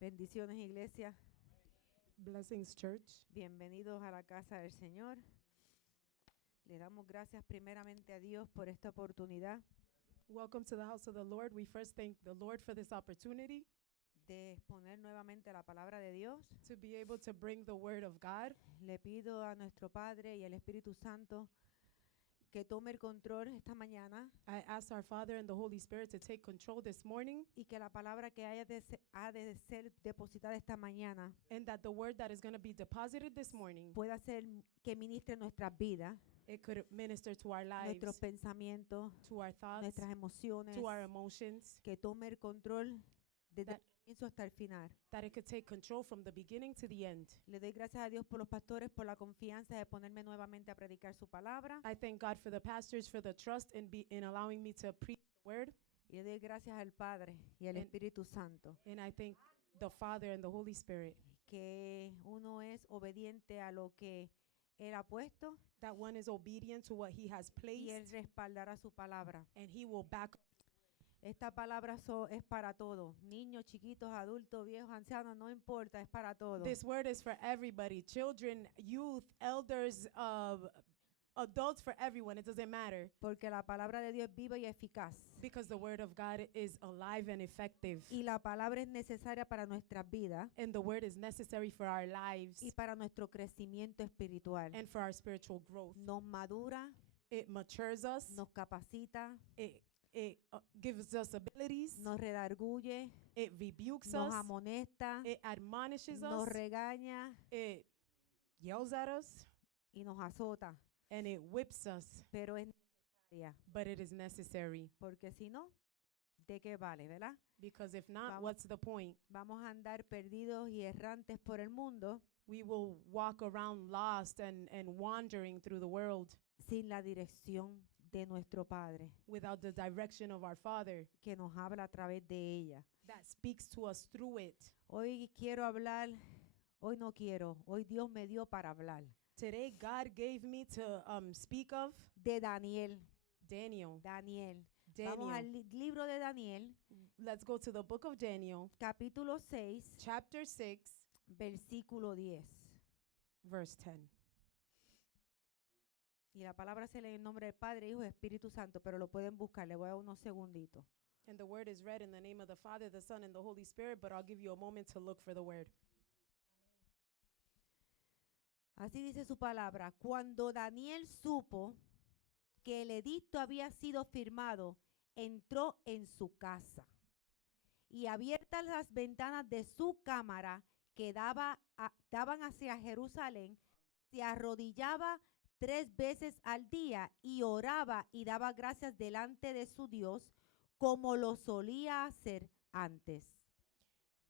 Bendiciones, iglesia. Blessings, church. Bienvenidos a la casa del Señor. Le damos gracias primeramente a Dios por esta oportunidad Welcome to the house of the Lord. We first thank the Lord for this opportunity de exponer nuevamente la palabra de Dios. to be able to bring the word of God. Le pido a nuestro Padre y al Espíritu Santo que tome el control esta mañana I ask our Father and the Holy Spirit to take control this morning, y que la palabra que ha de ser depositada esta mañana and that the word that is going to be deposited this morning, pueda ser que ministre nuestras vidas, it could minister to our lives, nuestros pensamientos, to our thoughts, nuestras emociones, to our emotions, que tome el control desde el That- comienzo hasta el final. that it could take control from the beginning to the end. Le doy gracias a Dios por los pastores, por la confianza de ponerme nuevamente a predicar su palabra. I thank God for the pastors for the trust in allowing me to preach the word, Y le doy gracias al Padre y al En- Espíritu Santo, and I thank the Father and the Holy Spirit que uno es obediente a lo que Él ha puesto that one is obedient to what he has y Él placed, respaldará su palabra. and he will back. Esta palabra es para todos, niños, chiquitos, adultos, viejos, ancianos, no importa, es para todos. This word is for everybody, children, youth, elders, adults, for everyone. It doesn't matter, Porque la palabra de Dios es viva y eficaz. because the word of God is alive and effective, Y la palabra es necesaria para nuestras vidas and the word is necessary for our lives y para nuestro crecimiento espiritual. and for our spiritual growth. Nos madura, It matures us. nos capacita, It gives us abilities. nos redarguye, It rebukes nos us. amonesta, It admonishes nos us. regaña It yells at us, y nos azota. and it whips us. Pero es necesaria, But it is necessary, porque si no, ¿de qué vale, verdad? because if not, Vamos- what's the point? Vamos a andar perdidos y errantes por el mundo We will walk around lost and wandering through the world sin la dirección de nuestro Padre, without the direction of our Father que nos habla a través de ella. that speaks to us through it. Hoy quiero hablar, hoy no quiero, hoy Dios me dio para hablar Today, God gave me to speak of de Daniel. Daniel. Daniel. Vamos al Daniel. libro de Daniel, Let's go to the book of Daniel, capítulo 6, chapter 6, versículo 10. verse 10. Y la palabra se lee en nombre del Padre, Hijo y Espíritu Santo, pero lo pueden buscar, le voy a dar unos segunditos. And the word is read in the name of the Father, the Son, and the Holy Spirit, but I'll give you a moment to look for the word. Así dice su palabra. Cuando Daniel supo que el edicto había sido firmado, entró en su casa y abiertas las ventanas de su cámara que daban hacia Jerusalén, se arrodillaba 3 veces al día y oraba y daba gracias delante de su Dios como lo solía hacer antes.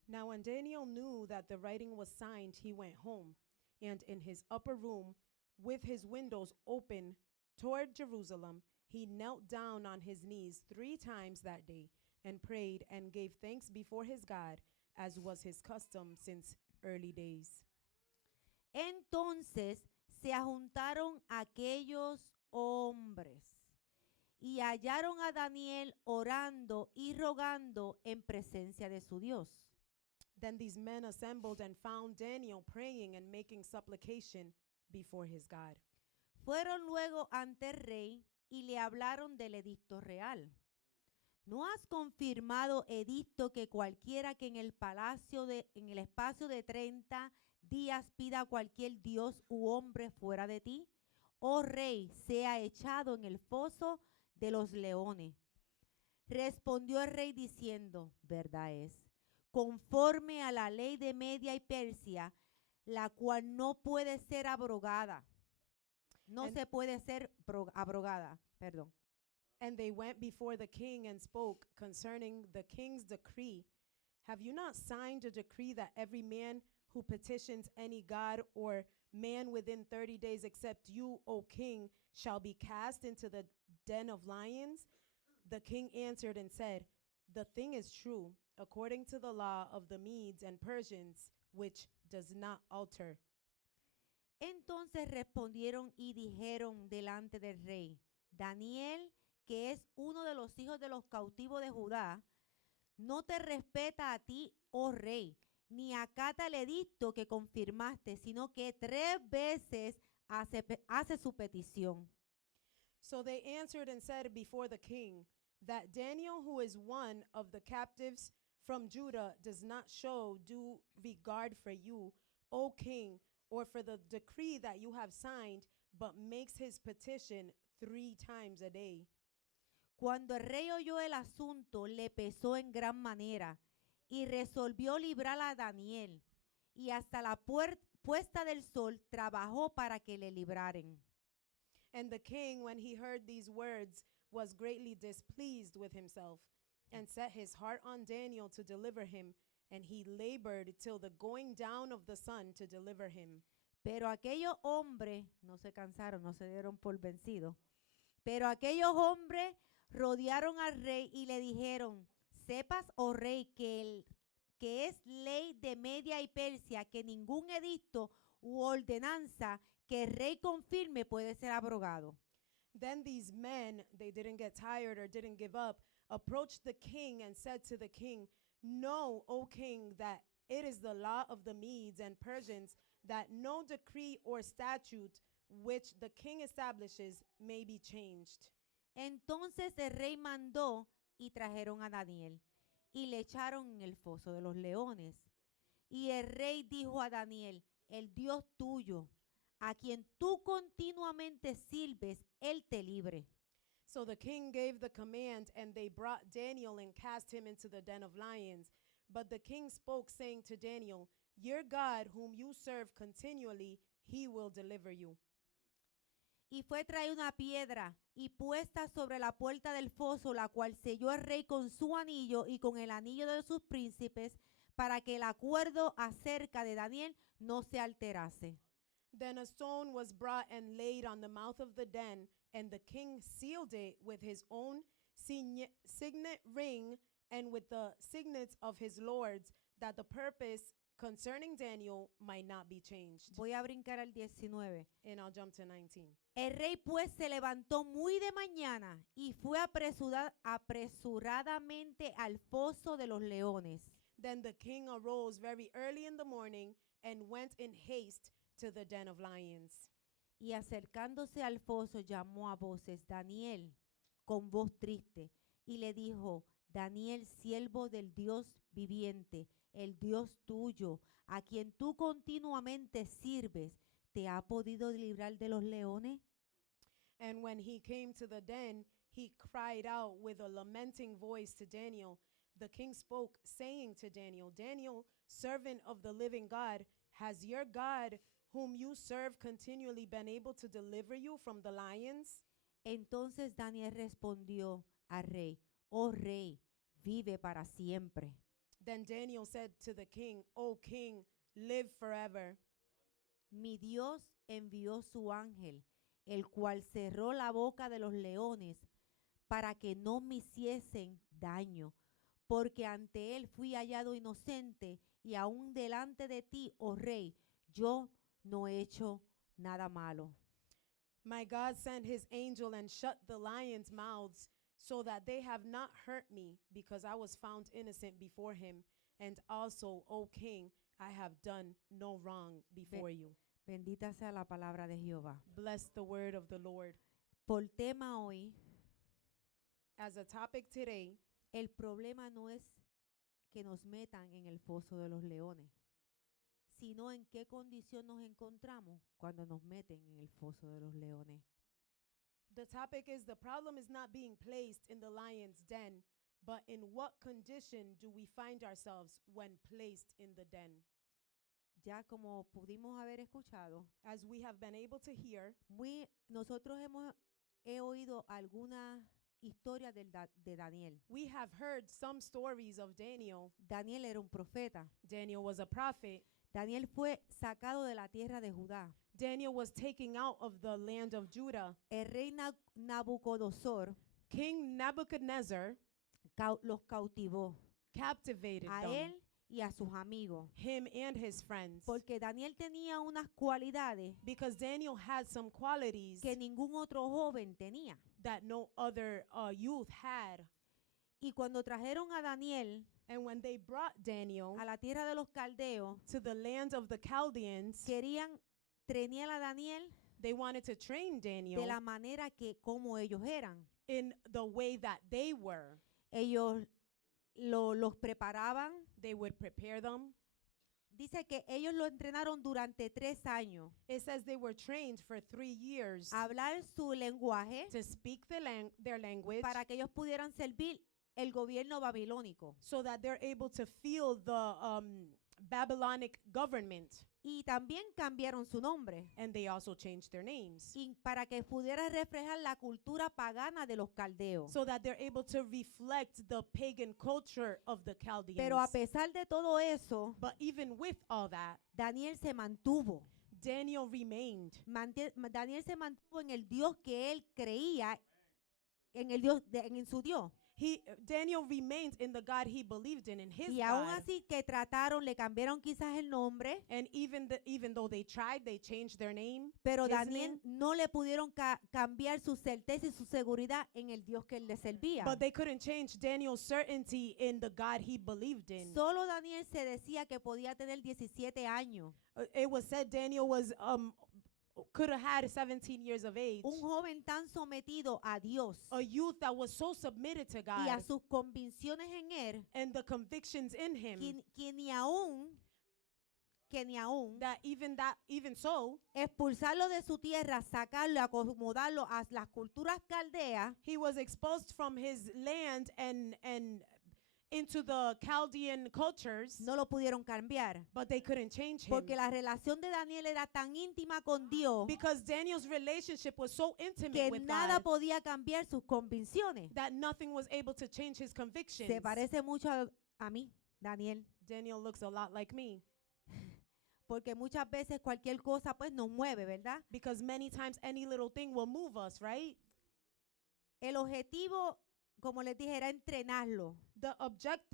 Now, when Daniel knew that the writing was signed, he went home, and in his upper room, with his windows open toward Jerusalem, he knelt down on his knees 3 times that day and prayed and gave thanks before his God, as was his custom since early days. Entonces se juntaron aquellos hombres y hallaron a Daniel orando y rogando en presencia de su Dios. Then these men assembled and found Daniel praying and making supplication before his God. Fueron luego ante el rey y le hablaron del edicto real. ¿No has confirmado, edicto, que cualquiera que en el espacio de 30 días pida a cualquier dios u hombre fuera de ti, oh rey, sea echado en el foso de los leones? Respondió el rey diciendo, verdad es, conforme a la ley de Media y Persia, la cual no puede ser abrogada. No And- se puede ser abrogada, perdón. And they went before the king and spoke concerning the king's decree. Have you not signed a decree that every man who petitions any god or man within 30 days except you, O king, shall be cast into the den of lions? The king answered and said, the thing is true, according to the law of the Medes and Persians, which does not alter. Entonces respondieron y dijeron delante del rey, Daniel, que es uno de los hijos de los cautivos de Judá, no te respeta a ti, oh rey, ni acata el edicto que confirmaste, sino que 3 veces hace su petición. So they answered and said before the king, that Daniel, who is one of the captives from Judah, does not show due regard for you, O king, or for the decree that you have signed, but makes his petition 3 times a day. Cuando el rey oyó el asunto, le pesó en gran manera y resolvió librar a Daniel. Y hasta la puesta del sol trabajó para que le libraren. And the king, when he heard these words, was greatly displeased with himself, and set his heart on Daniel to deliver him, and he labored till the going down of the sun to deliver him. Pero aquellos hombres no se cansaron, no se dieron por vencidos. Pero aquellos hombres rodearon al rey y le dijeron: sepas, oh rey, que es ley de Media y Persia que ningún edicto u ordenanza que el rey confirme puede ser abrogado. Then these men, they didn't get tired or didn't give up, approached the king and said to the king, know, O king, that it is the law of the Medes and Persians that no decree or statute which the king establishes may be changed. Entonces el rey mandó y trajeron a Daniel y le echaron en el foso de los leones. Y el rey dijo a Daniel: el Dios tuyo, a quien tú continuamente sirves, él te libre. So the king gave the command, and they brought Daniel and cast him into the den of lions. But the king spoke, saying to Daniel, your God, whom you serve continually, he will deliver you. Y fue traída una piedra y puesta sobre la puerta del foso, la cual selló el rey con su anillo y con el anillo de sus príncipes, para que el acuerdo acerca de Daniel no se alterase. Then a stone was brought and laid on the mouth of the den, and the king sealed it with his own signet ring and with the signets of his lords, that the purpose concerning Daniel might not be changed. Voy a brincar al 19. And I'll jump to 19. El rey pues se levantó muy de mañana y fue apresuradamente al foso de los leones. Then the king arose very early in the morning and went in haste to the den of lions. Y acercándose al foso llamó a voces: Daniel, con voz triste, y le dijo: Daniel, siervo del Dios viviente, el Dios tuyo, a quien tú continuamente sirves, ¿te ha podido librar de los leones? And when he came to the den, he cried out with a lamenting voice to Daniel. The king spoke, saying to Daniel, Daniel, servant of the living God, has your God, whom you serve continually, been able to deliver you from the lions? Entonces Daniel respondió al rey: Oh rey, vive para siempre. Then Daniel said to the king, O king, live forever. Mi Dios envió su ángel, el cual cerró la boca de los leones para que no me hiciesen daño, porque ante él fui hallado inocente, y aún delante de ti, oh rey, yo no he hecho nada malo. My God sent his angel and shut the lions' mouths, so that they have not hurt me, because I was found innocent before him. And also, O king, I have done no wrong before you. Bendita sea la palabra de Jehová. Bless the word of the Lord. Por tema hoy, As a topic today, el problema no es que nos metan en el foso de los leones, sino en qué condición nos encontramos cuando nos meten en el foso de los leones. the topic is the problem is not being placed in the lion's den, but in what condition do we find ourselves when placed in the den? Ya como pudimos haber escuchado, As we have been able to hear, nosotros he oído algunas historias de Daniel. we have heard some stories of Daniel. Daniel era un profeta. Daniel was a prophet. Daniel fue sacado de la tierra de Judá. Daniel was taken out of the land of Judah. El rey Nabucodonosor King Nebuchadnezzar los cautivó, captivated a them, él y a sus amigos, him and his friends, porque Daniel tenía unas cualidades because Daniel had some qualities que ningún otro joven tenía. that no other youth had. Y cuando trajeron a Daniel, And when they brought Daniel a la tierra de los caldeos, to the land of the Chaldeans, querían trenar a Daniel they wanted to train Daniel de la manera que como ellos eran. in the way that they were. Ellos los preparaban. They would prepare them. Dice que ellos lo entrenaron durante 3 años It says they were trained for 3 years a hablar su lenguaje to speak their language para que ellos pudieran servir el gobierno babilónico. so that they're able to feel the Babylonic government. Y también cambiaron su nombre And they also changed their names y para que pudiera reflejar la cultura pagana de los caldeos. so that they're able to reflect the pagan culture of the Chaldeans. Pero a pesar de todo eso, But even with all that, Daniel se mantuvo. Daniel remained. Daniel se mantuvo en el Dios que él creía, en el Dios, en su Dios. Daniel remained in the God he believed in his Y aún God. así que trataron, le cambiaron quizás el nombre, And even though they tried, they changed their name. pero his Daniel name. no le pudieron cambiar su certeza y su seguridad en el Dios que él le servía. But they couldn't change Daniel's certainty in the God he believed in. Solo Daniel se decía que podía tener 17 años. It was said Daniel was could have had 17 years of age. Un joven tan sometido a Dios A youth that was so submitted to y a God sus convicciones en él, and the convictions in him que ni aún that even so expulsarlo de su tierra, sacarlo, acomodarlo a las culturas caldeas, he was exposed from his land and into the Chaldean cultures, no lo pudieron cambiar. but they couldn't change him Porque la relación de Daniel era tan íntima con Dios because Daniel's relationship was so intimate que with nada God podía cambiar sus convicciones. that nothing was able to change his convictions. Se parece mucho a mí, Daniel, Daniel looks a lot like me porque muchas veces cualquier cosa pues nos mueve, ¿verdad? because many times any little thing will move us, right? El objetivo, como les dije, era entrenarlo. The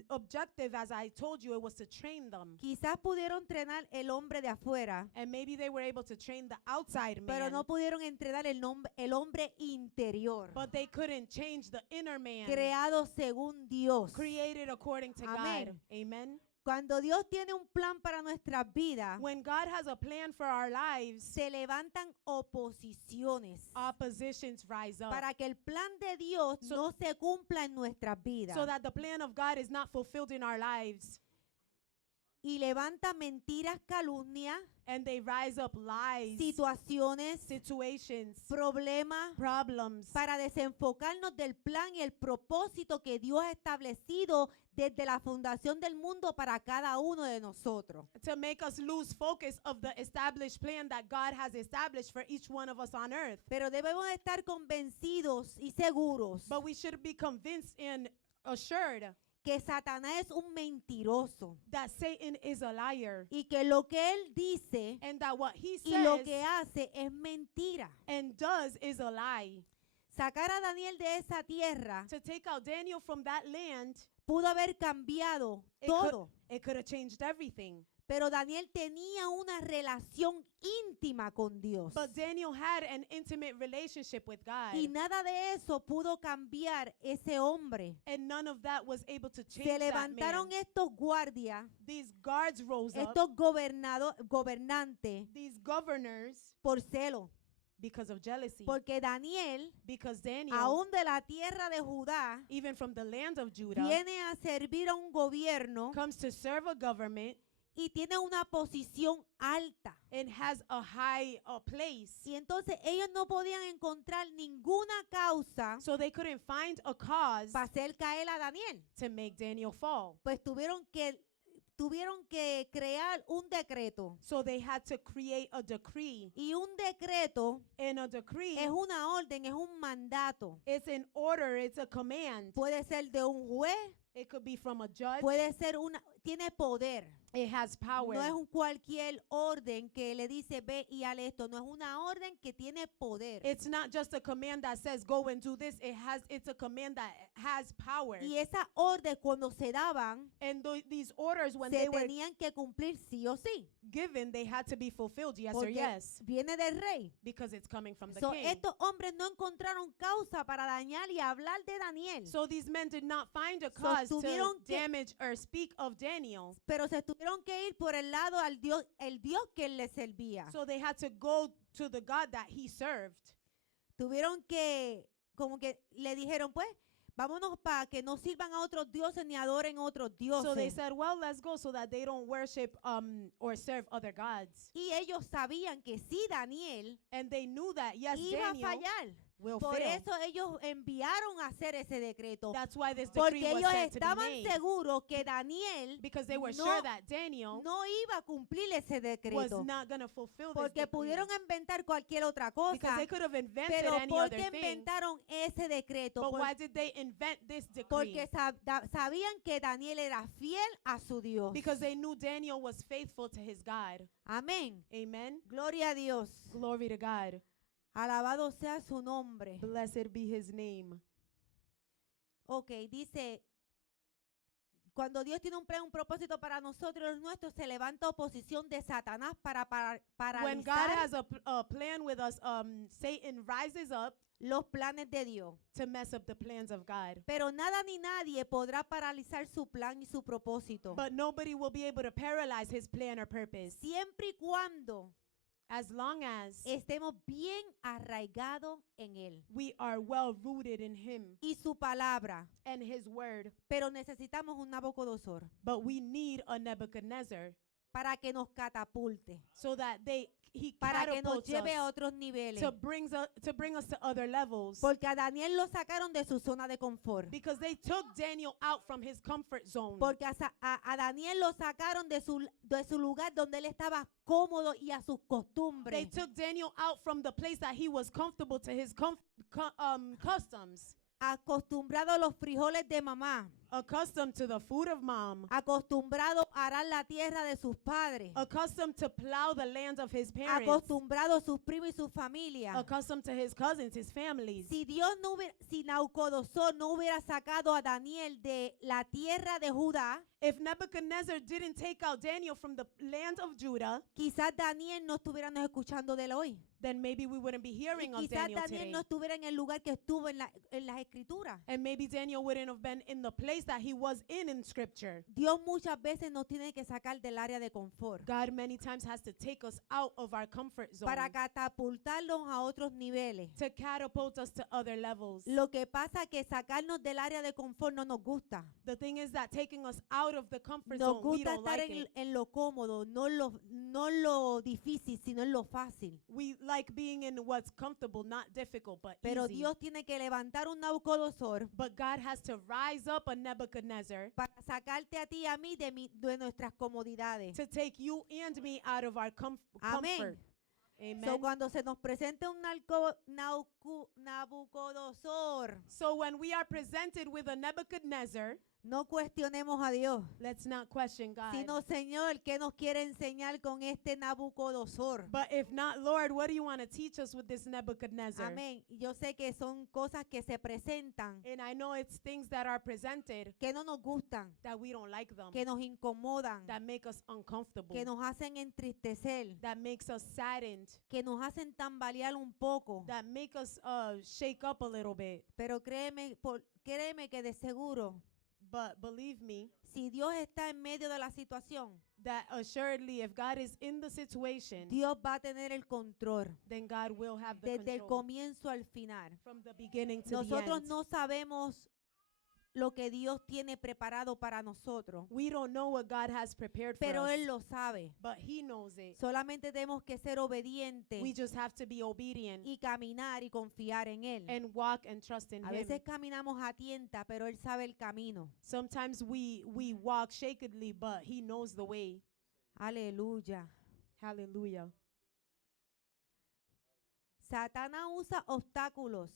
objective, as I told you, it was to train them. Quizás pudieron entrenar el hombre de afuera, And maybe they were able to train the outside man, pero no pudieron entrenar el hombre interior, but they couldn't change the inner man, creado según Dios. created according to Amén. God. Amen. Cuando Dios tiene un plan para nuestras vidas, When God has a plan for our lives, se levantan oposiciones oppositions rise up para que el plan de Dios So- no se cumpla en nuestras vidas. so that the plan of God is not fulfilled in our lives. Y levanta mentiras, calumnias, And they rise up lies, situaciones, situations, problemas, problems, para desenfocarnos del plan y el propósito que Dios ha establecido desde la fundación del mundo para cada uno de nosotros. to make us lose focus of the established plan that God has established for each one of us on earth. Pero debemos estar convencidos y seguros But we should be convinced and assured que Satanás es un mentiroso that Satan is a liar y que lo que él dice and that what he y lo says que hace es mentira. and does is a lie. Sacar a Daniel de esa tierra To take out Daniel from that land, pudo haber cambiado it todo, could have changed everything. pero Daniel tenía una relación íntima con Dios. But Daniel had an intimate relationship with God. Y nada de eso pudo cambiar ese hombre. And none of that was able to change Se that levantaron man. estos guardias, These guards rose up, estos gobernantes, these governors, por celo. because of jealousy. Porque Daniel, Because Daniel, aún de la tierra de Judá, even from the land of Judah, viene a servir a un gobierno comes to serve a government y tiene una posición alta. and has a high place. Y entonces ellos no podían encontrar ninguna causa So they couldn't find a cause para hacer caer a Daniel. to make Daniel fall. Pues tuvieron que crear un decreto. So they had to create a decree. Y un decreto And a decree es una orden, es un mandato. is an order, it's a command. Puede ser de un juez, It could be from a judge. puede ser tiene poder. It has power. No es un cualquier orden que le dice ve y haz esto. No es una orden que tiene poder. It's not just a command that says go and do this. It's a command that has power. Y esas órdenes cuando se daban, And these orders, when se they were tenían que cumplir sí o sí. given, they had to be fulfilled, yes or Porque yes, viene del rey. because it's coming from the So, king. estos hombres no encontraron causa para dañar y hablar de Daniel. So these men did not find a cause to tuvieron que- damage or speak of Daniel. Pero se tuvieron que ir por el lado al Dios, el Dios que él les servía. So they had to go to the God that he served. Tuvieron que, como que le dijeron, pues, vámonos para que no sirvan a otros dioses ni adoren otros So they dioses. said, well, let's go so that they don't worship or serve other gods. Y ellos sabían que si Daniel And they knew that, yes, iba a Daniel fallar. will Por fail. eso ellos enviaron a hacer ese decreto. That's why this decree Porque was ellos sent to be estaban made. seguros que Daniel Because they were no- sure that Daniel no iba a cumplir ese was decreto. not going to fulfill this Porque decree. pudieron inventar cualquier otra Because cosa. they could have invented Pero any ¿por other qué thing. inventaron ese decreto? But why did they invent this decree? Porque sabían que Daniel era fiel a su Dios. Because they knew Daniel was faithful to his God. Amén. Amen. Gloria a Dios. Glory to God. Alabado sea su nombre. Blessed be his name. Ok, dice, cuando Dios tiene un plan, un propósito para nosotros los nuestros, se levanta oposición de Satanás para When God paralizar has a plan with us, Satan rises up los planes de Dios. to mess up the plans of God. Pero nada ni nadie podrá paralizar su plan y su propósito. But nobody will be able to paralyze his plan or purpose. Siempre y cuando As long as estemos bien arraigados en Él we are well rooted in him y su palabra. and his word. Pero necesitamos un Nabucodonosor But we need a Nebuchadnezzar para que nos catapulte, so that he para que nos catapults lleve a us otros niveles. to bring us to other levels. Porque a Daniel lo sacaron de su zona de confort. Because they took Daniel out from his comfort zone. Porque a Daniel lo sacaron de su lugar donde él estaba cómodo y a sus They costumbres. took Daniel out from the place that he was comfortable to his customs. Acostumbrado a los frijoles de mamá. Accustomed to the food of mom. Acostumbrado a arar la tierra de sus padres. Accustomed to plow the land of his parents. Acostumbrado a sus primos y su familia. Accustomed to his cousins, his families. Si Nabucodonosor no hubiera sacado a Daniel de la tierra de Judá, If Nebuchadnezzar didn't take out Daniel from the land of Judah, quizás Daniel no estuviéramos escuchando de él hoy. then maybe we wouldn't be Y hearing of quizás Daniel Daniel today. no estuviera en el lugar que estuvo en las escrituras. And maybe Daniel wouldn't have been in the place that he was in Scripture. Dios muchas veces nos tiene que sacar del área de confort God many times has to take us out of our comfort zone para catapultarnos a otros niveles. to catapult us to other levels. Lo que pasa es que sacarnos del área de confort no nos gusta. The thing is that taking us out of the comfort Nos zone, we gusta don't estar like it. en lo cómodo, no lo difícil, sino en lo fácil. We like being in what's comfortable, not difficult, but Pero easy. Dios tiene que levantar un Nabucodonosor But God has to rise up a Nebuchadnezzar para sacarte a ti y a mí de nuestras comodidades. to take you and me out of our Amén. comfort. Amen. So, cuando se nos presente un Nabucodonosor, So when we are presented with a Nebuchadnezzar, no cuestionemos a Dios, let's not question God. sino Señor, ¿qué nos quiere enseñar con este Nabucodonosor? But if not, Lord, what do you want to teach us with this Nebuchadnezzar? Amén. Y yo sé que son cosas que se presentan, And I know it's things that are presented que no nos gustan, that we don't like them, que nos incomodan, that make us uncomfortable, que nos hacen entristecer, that makes us saddened, que nos hacen tambalear un poco. that make us shake up a little bit. Pero créeme que de seguro, But believe me, si Dios está en medio de la situación, that assuredly, if God is in the situation, Dios va a tener el control then God will have the desde el control comienzo al final. from the beginning to the Nosotros end. no sabemos lo que Dios tiene preparado para nosotros, We don't know what God has prepared for pero us, Él lo sabe. but He knows it. Solamente tenemos que ser obedientes We just have to be obedient y caminar y confiar en Él. and walk and trust in A Him. veces caminamos a tienta, pero Él sabe el camino. Sometimes we walk shakily, but He knows the way. Aleluya. Hallelujah. Satanás usa obstáculos,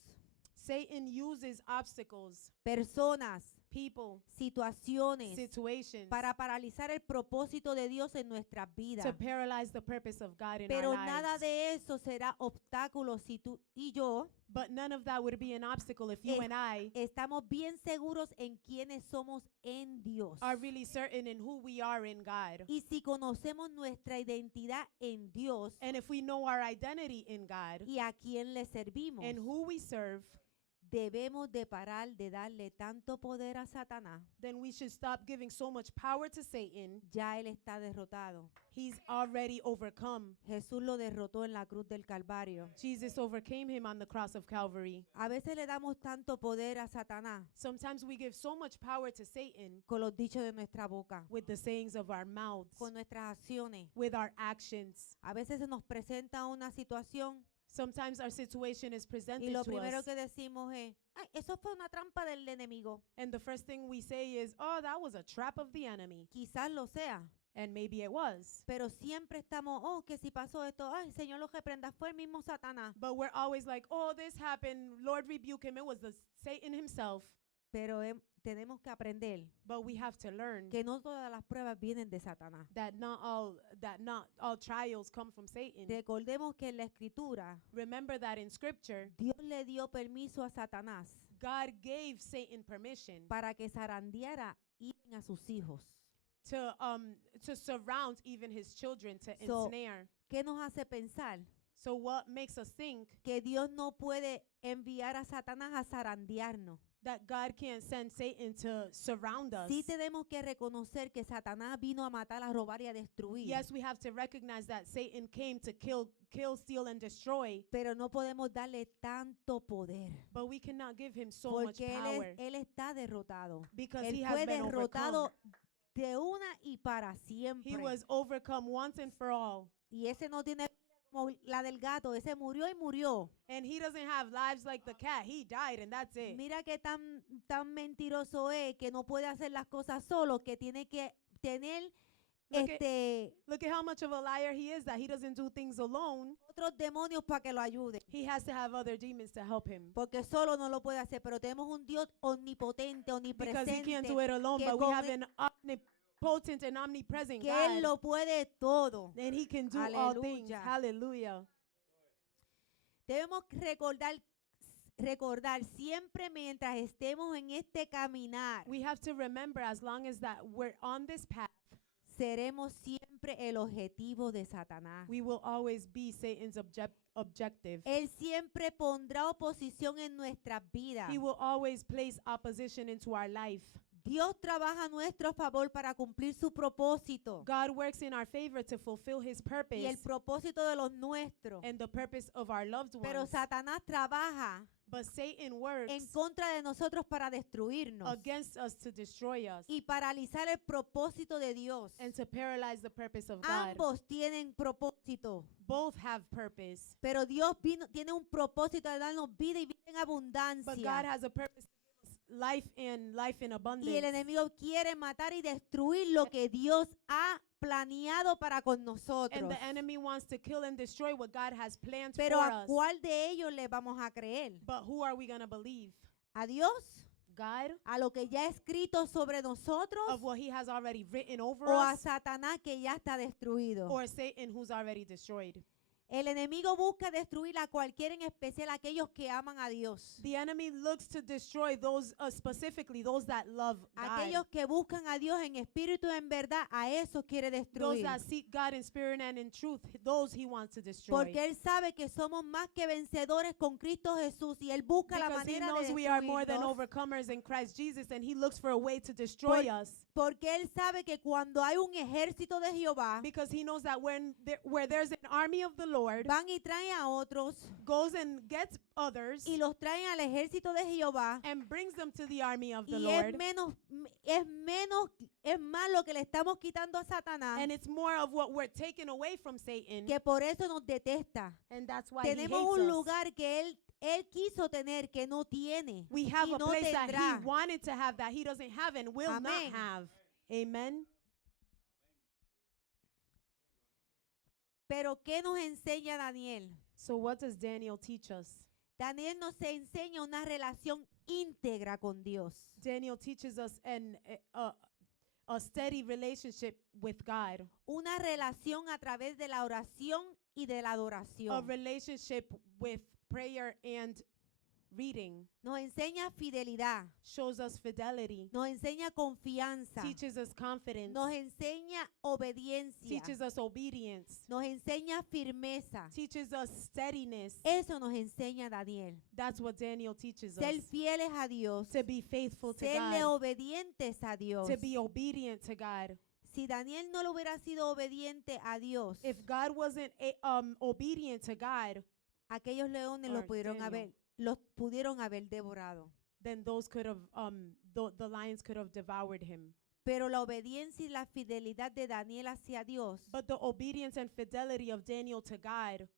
Satan uses obstacles, personas, people, situaciones, situations para paralizar el propósito de Dios en nuestras vidas. to paralyze the purpose of God in Pero our nada lives. de eso será obstáculo si tú y yo But none of that would be an obstacle if you Es- and I estamos bien seguros en quiénes somos en Dios. are really certain in who we are in God. Y si conocemos nuestra identidad en Dios And if we know our identity in God y a quién le servimos, and who we serve, debemos de parar de darle tanto poder a Satanás. then we should stop giving so much power to Satan. Ya él está derrotado. He's already overcome. Jesús lo derrotó en la cruz del Calvario. Jesus overcame him on the cross of Calvary. A veces le damos tanto poder a Satanás Sometimes we give so much power to Satan con los dichos de nuestra boca, with the sayings of our mouths, con nuestras acciones. with our actions. A veces se nos presenta una situación Sometimes our situation is y presented lo to primero us, que decimos es, ay, eso fue una trampa del enemigo. and the first thing we say is, oh, that was a trap of the enemy. Quizás lo sea, And maybe it was. pero siempre estamos, oh, que si pasó esto, ay, Señor lo reprenda, fue el mismo Satanás. But we're always like, oh, this happened, Lord rebuke him. It was the Satan himself. Pero tenemos que aprender But we have to learn que no todas las pruebas vienen de Satanás. that not all trials come from Satan. Recordemos que en la Escritura Remember that in scripture, Dios le dio permiso a Satanás God gave Satan permission para que zarandeara even a sus hijos. to surround even his children, to So- ensnare. ¿Qué nos hace pensar? So what makes us think Que Dios no puede enviar a Satanás a zarandearnos. that God can't send Satan to surround us? Sí tenemos que reconocer que Satanás vino a matar, a robar y a destruir. Yes, we have to recognize that Satan came to kill, steal, and destroy, Pero no podemos darle tanto poder. but we cannot give him so much Porque power él está derrotado. because Él he has fue been derrotado overcome. de una y para siempre. He was overcome once and for all. Y ese no tiene vida como la del gato. Ese murió y murió. And he doesn't have lives like the cat. He died and that's it. Mira que tan mentiroso es que no puede hacer las cosas solo, que tiene que tener Look at how much of a liar he is, that he doesn't do things alone. otros demonios para que lo ayuden. He has to have other demons to help him. Porque solo no lo puede hacer. Pero tenemos un Dios omnipotente, Because he can't do omnipresente, it alone, que but we con have él- an omnipotent and omnipresent que Él God. lo puede todo. And he can do all things. Aleluya. Hallelujah. Debemos recordar siempre mientras estemos en este caminar, We have to remember, as long as that we're on this path, seremos siempre el objetivo de Satanás. we will always be Satan's objective. Él siempre pondrá oposición en nuestras vidas. He will always place opposition into our life. Dios trabaja a nuestro favor para cumplir su propósito God works in our favor to fulfill his purpose y el propósito de los nuestros. and the purpose of our loved Pero ones. Satanás trabaja But Satan works en contra de nosotros para destruirnos against us to destroy us y paralizar el propósito de Dios. and to paralyze the purpose of God. Ambos tienen propósito, Both have purpose, pero Dios tiene un propósito de darnos vida y vida en but God abundancia. has a purpose to give us life in Y el abundance. enemigo quiere matar y destruir lo que Dios ha planeado para con nosotros. And the enemy wants to kill and destroy what God has planned Pero for ¿a us. cuál de ellos le vamos a creer? But who are we going to believe? ¿A Dios? God, ¿A lo que ya ha escrito sobre nosotros? of what he has already written over ¿O a us, Satanás que ya está destruido? or Satan who's already destroyed? El enemigo busca destruir a cualquiera, en especial a aquellos que aman a Dios. The enemy looks to destroy those, specifically those that love God. Aquellos que buscan a Dios en espíritu y en verdad, a esos quiere Those destruir. that seek God in spirit and in truth, those he wants to destroy. Porque Él sabe que somos más que vencedores con Cristo Jesús y Él busca la Because he manera knows de we are more than destruirnos. overcomers in Christ Jesus, and he looks for a way to destroy us. Porque Él sabe que cuando hay un ejército de Jehová, Because he knows that where there's an army of the Lord, van y traen a otros goes and gets others y los traen al ejército de Jehová. and brings them to the army of the Y Lord. es más lo que le estamos quitando a Satanás, And it's more of what we're taking away from Satan. que por eso nos detesta. And that's why he hates Tenemos un us. lugar que él quiso tener que no tiene We have y a no place that tendrá. he wanted to have that he doesn't have and will not Amén. have. Amen. Pero ¿qué nos enseña Daniel? So what does Daniel teach us? Daniel nos enseña una relación íntegra con Dios. Daniel teaches us a steady relationship with God, Una relación a través de la oración y de la a adoración. relationship with prayer and reading. Nos enseña fidelidad, Shows us fidelity, nos enseña confianza, teaches us confidence, nos enseña obediencia, teaches us obedience, nos enseña firmeza. teaches us steadiness. Eso nos enseña Daniel. That's what Daniel teaches Ser us. fieles a Dios, To be faithful to serle God, obedientes a Dios. to be obedient to God. Si Daniel no lo hubiera sido obediente a Dios, If God wasn't obedient to God, aquellos leones or Daniel. los pudieron haber devorado. then those could have the lions could have devoured him. Pero la obediencia y la fidelidad de Daniel hacia Dios, But the obedience and fidelity of Daniel to God,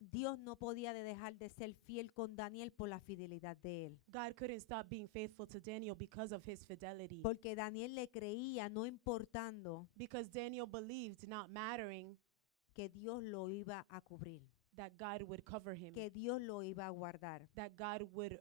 Dios no podía dejar de ser fiel con Daniel por la fidelidad de él. God couldn't stop being faithful to Daniel because of his fidelity. Porque Daniel le creía, no importando, Because Daniel believed, not mattering, que Dios lo iba a cubrir, that God would cover him, que Dios lo iba a guardar. that God would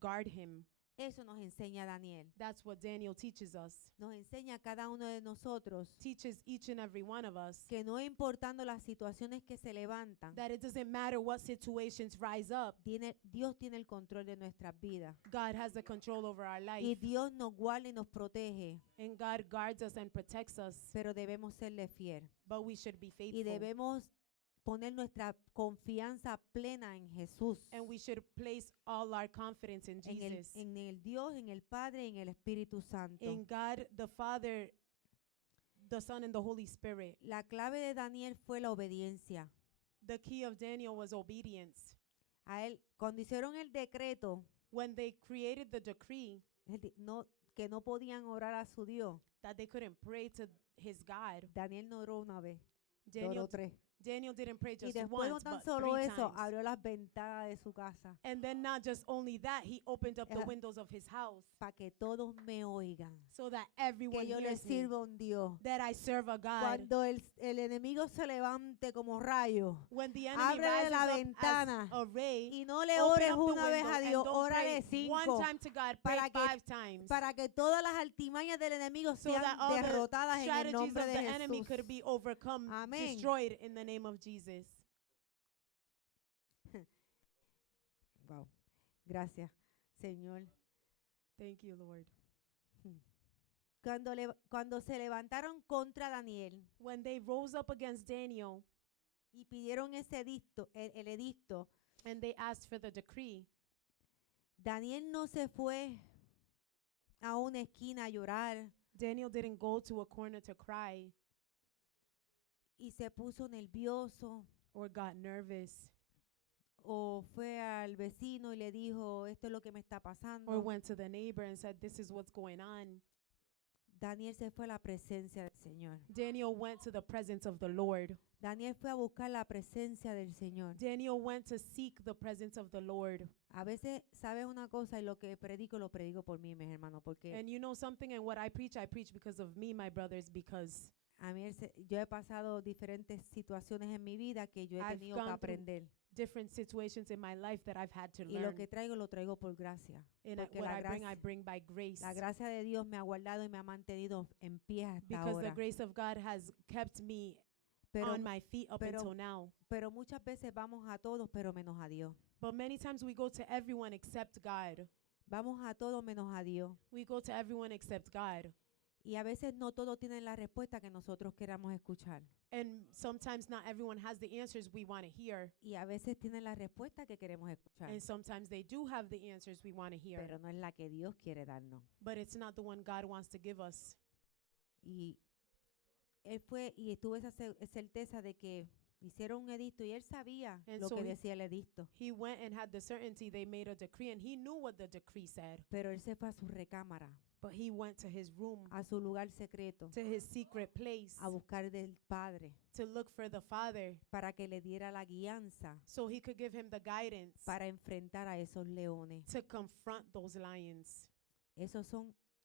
guard him. Eso nos enseña Daniel. That's what Daniel teaches us. Nos enseña a cada uno de nosotros Teaches each and every one of us que no importando las situaciones que se levantan, that it doesn't matter what situations rise up, Dios tiene el control de nuestras vidas. God has the control over our life. Y Dios nos guarda y nos protege, And God guards us and protects us, pero debemos serle fiel. but we should be Y faithful. debemos poner nuestra confianza plena en Jesús, And we should place all our confidence in Jesus, en el Dios, en el Padre y en el Espíritu Santo. in God, the Father, the Son, and the Holy Spirit. La clave de Daniel fue la obediencia. The key of Daniel was obedience. A él, cuando hicieron el decreto When they created the decree que no podían orar a su Dios, that they couldn't pray to his God, Daniel no oró una vez, Daniel, oró tres. Daniel didn't pray Y just después no once, tan but solo 3 eso, times. abrió las ventanas de su casa And then not just only that, he opened up the Esa- windows of his house para que todos me oigan, so that que everyone yo le hears me, sirvo a un Dios. that I serve a God. Cuando el enemigo se levante como rayo When the enemy Ábrele rises la up ventana as a ray, y no le open ores up the una vez window a and Dios, don't órale pray one 5 time to God, pray para que- 5 times, para que todas las altimañas del enemigo so sean that all the derrotadas en el strategies of nombre de the enemy Jesús. could be overcome, Amén. destroyed in the name of Jesus. Wow. Gracias, Señor. Thank you, Lord. Cuando se levantaron contra Daniel When they rose up against Daniel y pidieron ese edicto, el edicto, and they asked for the decree, Daniel no se fue a una esquina a llorar Daniel didn't go to a corner to cry y se puso nervioso or got nervous o fue al vecino y le dijo, esto es lo que me está or pasando. went to the neighbor and said, this is what's going on. Daniel se fue a la presencia del Señor. Daniel went to the presence of the Lord. Daniel fue a buscar la presencia del Señor. Daniel went to seek the presence of the Lord. A veces, ¿sabes una cosa? Y lo predico por mí, mis hermanos, porque And you know something, and what I preach because of me, my brothers, because a mí yo he pasado diferentes situaciones en mi vida que yo he I've tenido que gone through aprender. different situations in my life that I've had to Y lo learn. que traigo, lo traigo por gracia. And porque what la I bring by grace. La gracia de Dios me ha guardado y me ha mantenido en pie hasta Because the ahora. grace of God has kept me Pero, on my feet up pero- until now. pero muchas veces vamos a todos, pero menos a Dios. But many times we go to everyone except God. Vamos a todos menos a Dios. We go to everyone except God. Y a veces no todos tienen la respuesta que nosotros queramos escuchar. And sometimes not everyone has the answers we want to hear. Y a veces tienen la respuesta que queremos escuchar. And sometimes they do have the answers we want to hear. Pero no es la que Dios quiere darnos. But it's not the one God wants to give us. Y él fue y tuvo esa certeza de que hicieron un edicto y él sabía And lo so que he- decía el edicto. He went and had the certainty they made a decree, and he knew what the decree said. Pero él se fue a su recámara, But he went to his room, a su lugar secreto, to his secret place, a buscar del Padre to look for the Father para que le diera la guianza so he could give him the guidance para enfrentar a esos leones. to confront those lions.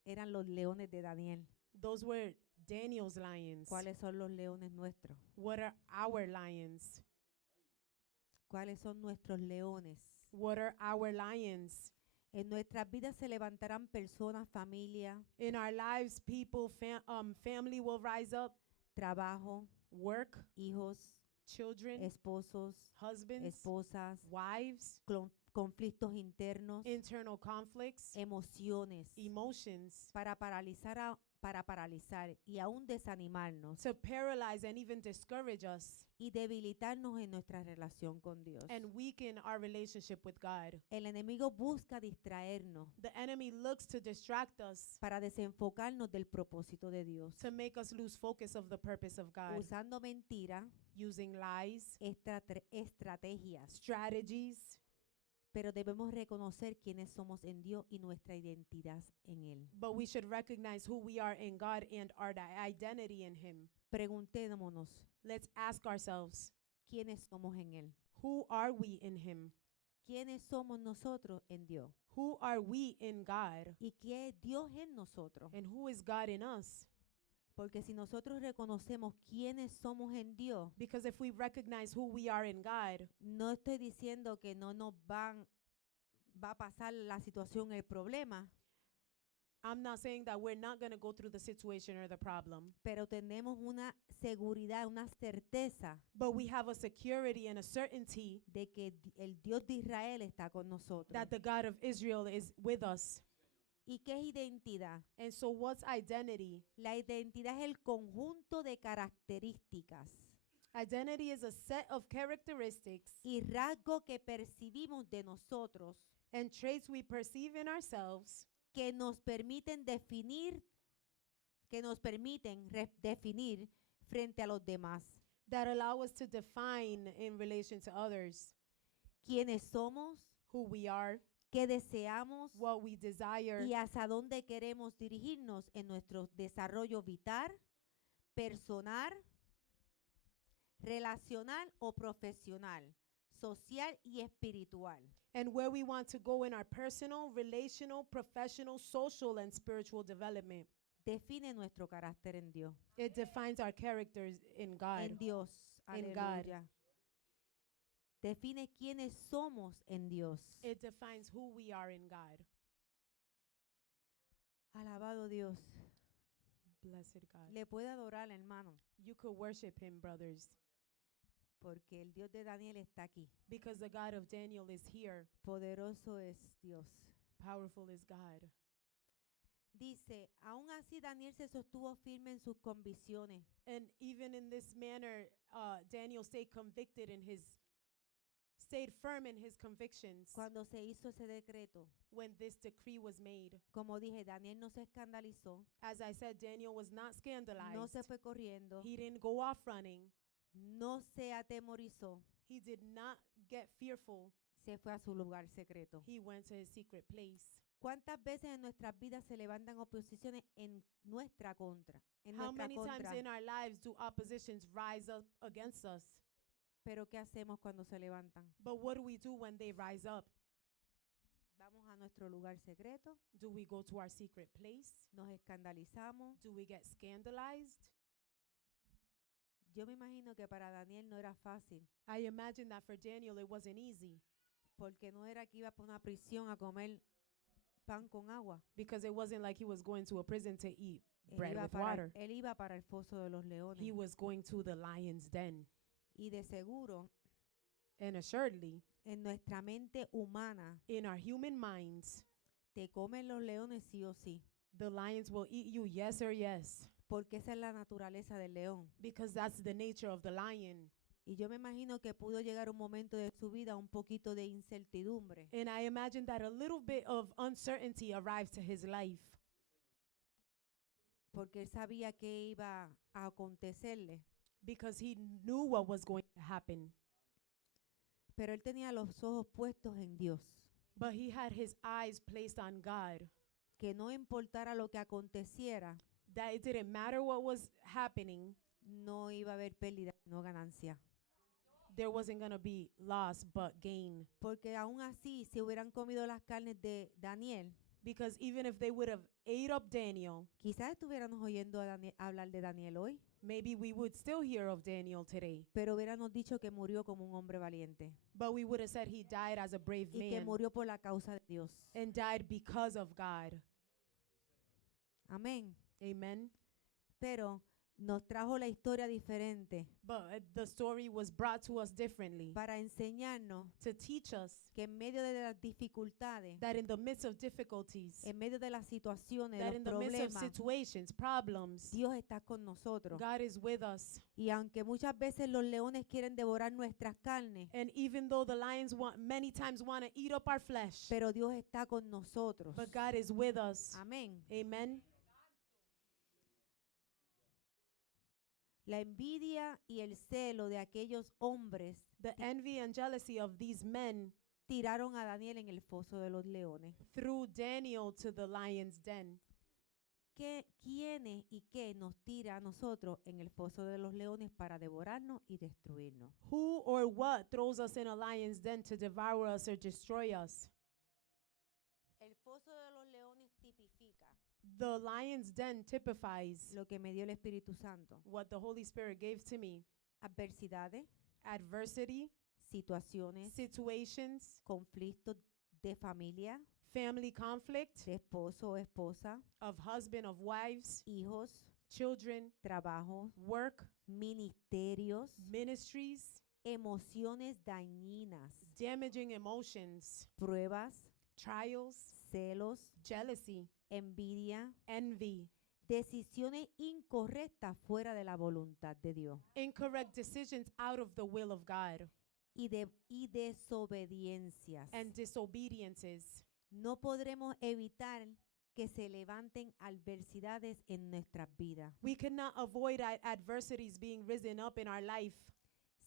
Eran los leones de Daniel. Those were Daniel's lions. ¿Cuáles son los leones nuestros? What are our lions? ¿Cuáles son nuestros leones? What are our lions? En nuestras vidas se levantarán personas, familia, In our lives, people, family will rise up, trabajo, work, hijos, children, esposos, husbands, esposas, wives, conflictos internos, internal conflicts, emociones, emotions, para paralizar y aún desanimarnos to paralyze and even discourage us y debilitarnos en nuestra relación con Dios. and weaken our relationship with God. El enemigo busca distraernos The enemy looks to distract us, para desenfocarnos del propósito de Dios, to make us lose focus of the purpose of God, usando mentiras, using lies, estrategias. strategies, Pero debemos reconocer quiénes somos en Dios y nuestra identidad en Él. but we should recognize who we are in God and our identity in Him. Preguntémonos, Let's ask ourselves, ¿quiénes somos en Él? who are we in Him? ¿Quiénes somos nosotros en Dios? Who are we in God? ¿Y qué es Dios en nosotros? And who is God in us? Porque si nosotros reconocemos quiénes somos en Dios, Because if we recognize who we are in God, no estoy diciendo que no nos va a pasar la situación, el problema, I'm not saying that we're not going to go through the situation or the problem, pero tenemos una seguridad, una certeza but we have a security and a certainty de que el Dios de Israel está con nosotros. that the God of Israel is with us. ¿Y qué es identidad? And so what's identity? La identidad es el conjunto de características Identity is a set of characteristics y rasgos que percibimos de nosotros and traits we perceive in ourselves que nos permiten definir frente a los demás that allow us to define in relation to others quiénes somos, who we are, qué deseamos what we desire, y hacia dónde queremos dirigirnos en nuestro desarrollo vital, personal, relacional o profesional, social y espiritual. and where we want to go in our personal, relational, professional, social, and spiritual development. Define nuestro carácter en Dios. It defines our characters in God. En Dios. En God. Aleluya. Define quiénes somos en Dios. It defines who we are in God. Alabado Dios. Blessed God. Le puede adorar, hermano, You could worship Him, brothers, porque el Dios de Daniel está aquí. because the God of Daniel is here. Poderoso es Dios. Powerful is God. Dice, aún así Daniel se sostuvo firme en sus convicciones. And even in this manner, Daniel stayed firm in his convictions Cuando se hizo ese decreto, when this decree was made. como dije, Daniel no se escandalizó, As I said, Daniel was not scandalized. no se fue corriendo, He didn't go off running. no se atemorizó, He did not get fearful. se fue a su lugar secreto. He went to his secret place. ¿Cuántas veces en nuestras vidas se levantan oposiciones en nuestra contra? En How nuestra many contra. times in our lives do oppositions rise up against us? Pero ¿qué hacemos cuando se levantan? But what do we do when they rise up? Vamos a nuestro lugar secreto, Do we go to our secret place? nos escandalizamos. Do we get scandalized? Yo me imagino que para Daniel no era fácil, I imagine that for Daniel it wasn't easy, porque no era que iba para una prisión a comer pan con agua. because it wasn't like he was going to a prison to eat Él bread iba, with para, water. él iba para el foso de los leones. He was going to the lion's den. Y de seguro, And assuredly, en nuestra mente humana, in our human minds, te comen los leones sí o sí, the lions will eat you, yes or yes, porque esa es la naturaleza del león. because that's the nature of the lion. Y yo me imagino que pudo llegar un momento de su vida un poquito de incertidumbre, And I imagine that a little bit of uncertainty arrived to his life, porque él sabía que iba a acontecerle. because he knew what was going to happen. Pero él tenía los ojos puestos en Dios, But he had his eyes placed on God, que no importara lo que aconteciera, that it didn't matter what was happening, no iba a haber pérdida, no ganancia. there wasn't going to be loss but gain. Porque aún así, si hubieran comido las carnes de Daniel, Because even if they would have ate up Daniel, quizás estuviéramos oyendo a hablar de Daniel hoy. maybe we would still hear of Daniel today. pero hubiéramos dicho que murió como un hombre valiente But we would have said he died as a brave y que man murió por la causa de Dios. and died because of God. Amén. Amen. Pero nos trajo la historia diferente But the story was brought to us differently para enseñarnos to teach us que en medio de las dificultades, that in the midst of difficulties, en medio de las situaciones, de that los in the midst of problemas, situations, problems, Dios está con nosotros. God is with us. Y aunque muchas veces los leones quieren devorar nuestras carnes, And even though the lions many times want to eat up our flesh, pero Dios está con nosotros. but God is with us. Amén. Amen. La envidia y el celo de aquellos hombres The envy and jealousy of these men tiraron a Daniel en el foso de los leones. threw Daniel to the lion's den. ¿Quiénes y qué nos tira a nosotros en el foso de los leones para devorarnos y destruirnos? Who or what throws us in a lion's den to devour us or destroy us? El foso de los leones tipifica The lion's den typifies lo que me dio el Espíritu Santo. what the Holy Spirit gave to me. Adversidades, Adversity, situaciones, situations, conflictos de familia, family conflict, de esposo o esposa, of husband, of wives, hijos, children, trabajo, work, ministerios, ministries, emociones dañinas, damaging emotions, pruebas, trials, celos, jealousy, envidia, envy, decisiones incorrectas fuera de la voluntad de Dios incorrect decisions out of the will of God, y desobediencias. and disobediences. No podremos evitar que se levanten adversidades en nuestras vidas. We cannot avoid adversities being risen up in our life.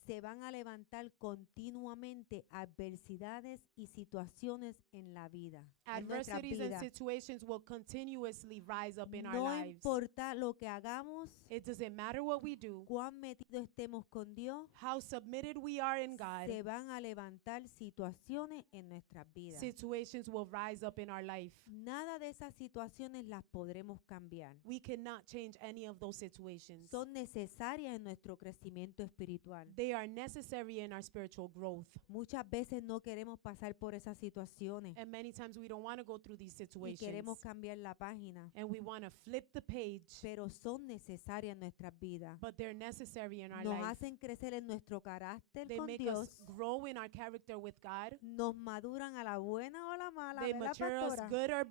Se van a levantar continuamente adversidades y situaciones en la vida. En nuestras Adversities and vidas. situations will continuously rise up in our No lives. importa lo que hagamos, It doesn't matter what we do, cuán metidos estemos con Dios, how submitted we are in God, se van a levantar situaciones en nuestras vidas. situations will rise up in our life. Nada de esas situaciones las podremos cambiar. We cannot change any of those situations. Son necesarias en nuestro crecimiento espiritual. They are necessary in our spiritual growth. Muchas veces no queremos pasar por esas situaciones And many times we don't want to go through these y situations. queremos cambiar la página, And we want to flip the page. pero son necesarias en nuestras vidas. But they're necessary in our Nos life. hacen crecer en nuestro carácter They con make Dios, us grow in our character with God. nos maduran a la buena o a la mala, They ¿verdad, mature us pastora? good or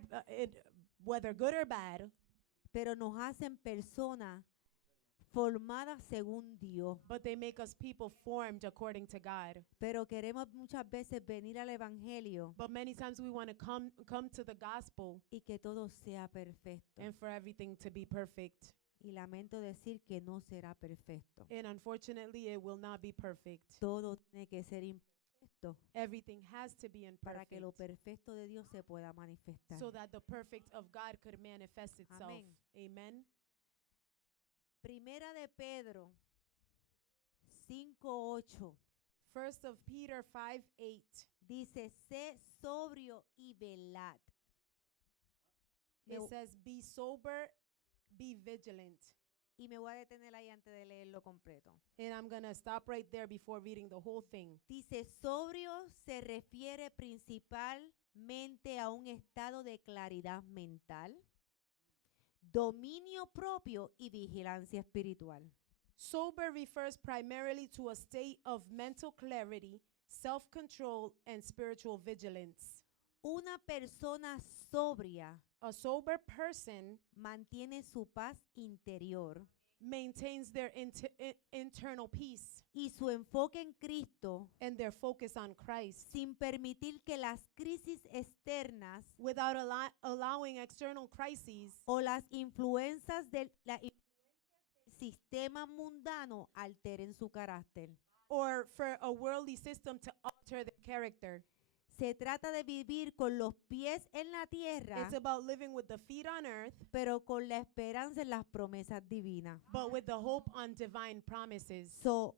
whether good or bad. Pero nos hacen personas formadas según Dios. But they make us people formed according to God. Pero queremos muchas veces venir al evangelio But many times we want to come to the gospel y que todo sea perfecto. and for everything to be perfect. Y lamento decir que no será perfecto. And unfortunately, it will not be perfect. Todo tiene que ser imperfecto Everything has to be para que imperfect lo perfecto de Dios se pueda manifestar. so that the perfect of God could manifest itself. Amén. Amen. Primera de Pedro 5:8 First of Peter 5:8. dice, sé sobrio y velad. It Me- says, "Be sober, be vigilant." Y me voy a detener ahí antes de leerlo completo. And I'm going to stop right there before reading the whole thing. Dice, sobrio se refiere principalmente a un estado de claridad mental, dominio propio y vigilancia espiritual. Sober refers primarily to a state of mental clarity, self-control, and spiritual vigilance. Una persona sobria A sober person mantiene su paz interior maintains their internal peace y su enfoque en Cristo and their focus on Christ sin permitir que las crisis externas without allowing external crises o las influencias del sistema mundano alteren su carácter. or for a worldly system to alter their character. Se trata de vivir con los pies en la tierra, It's about living with the feet on earth, pero con la esperanza en las promesas divinas. but with the hope on divine promises. So,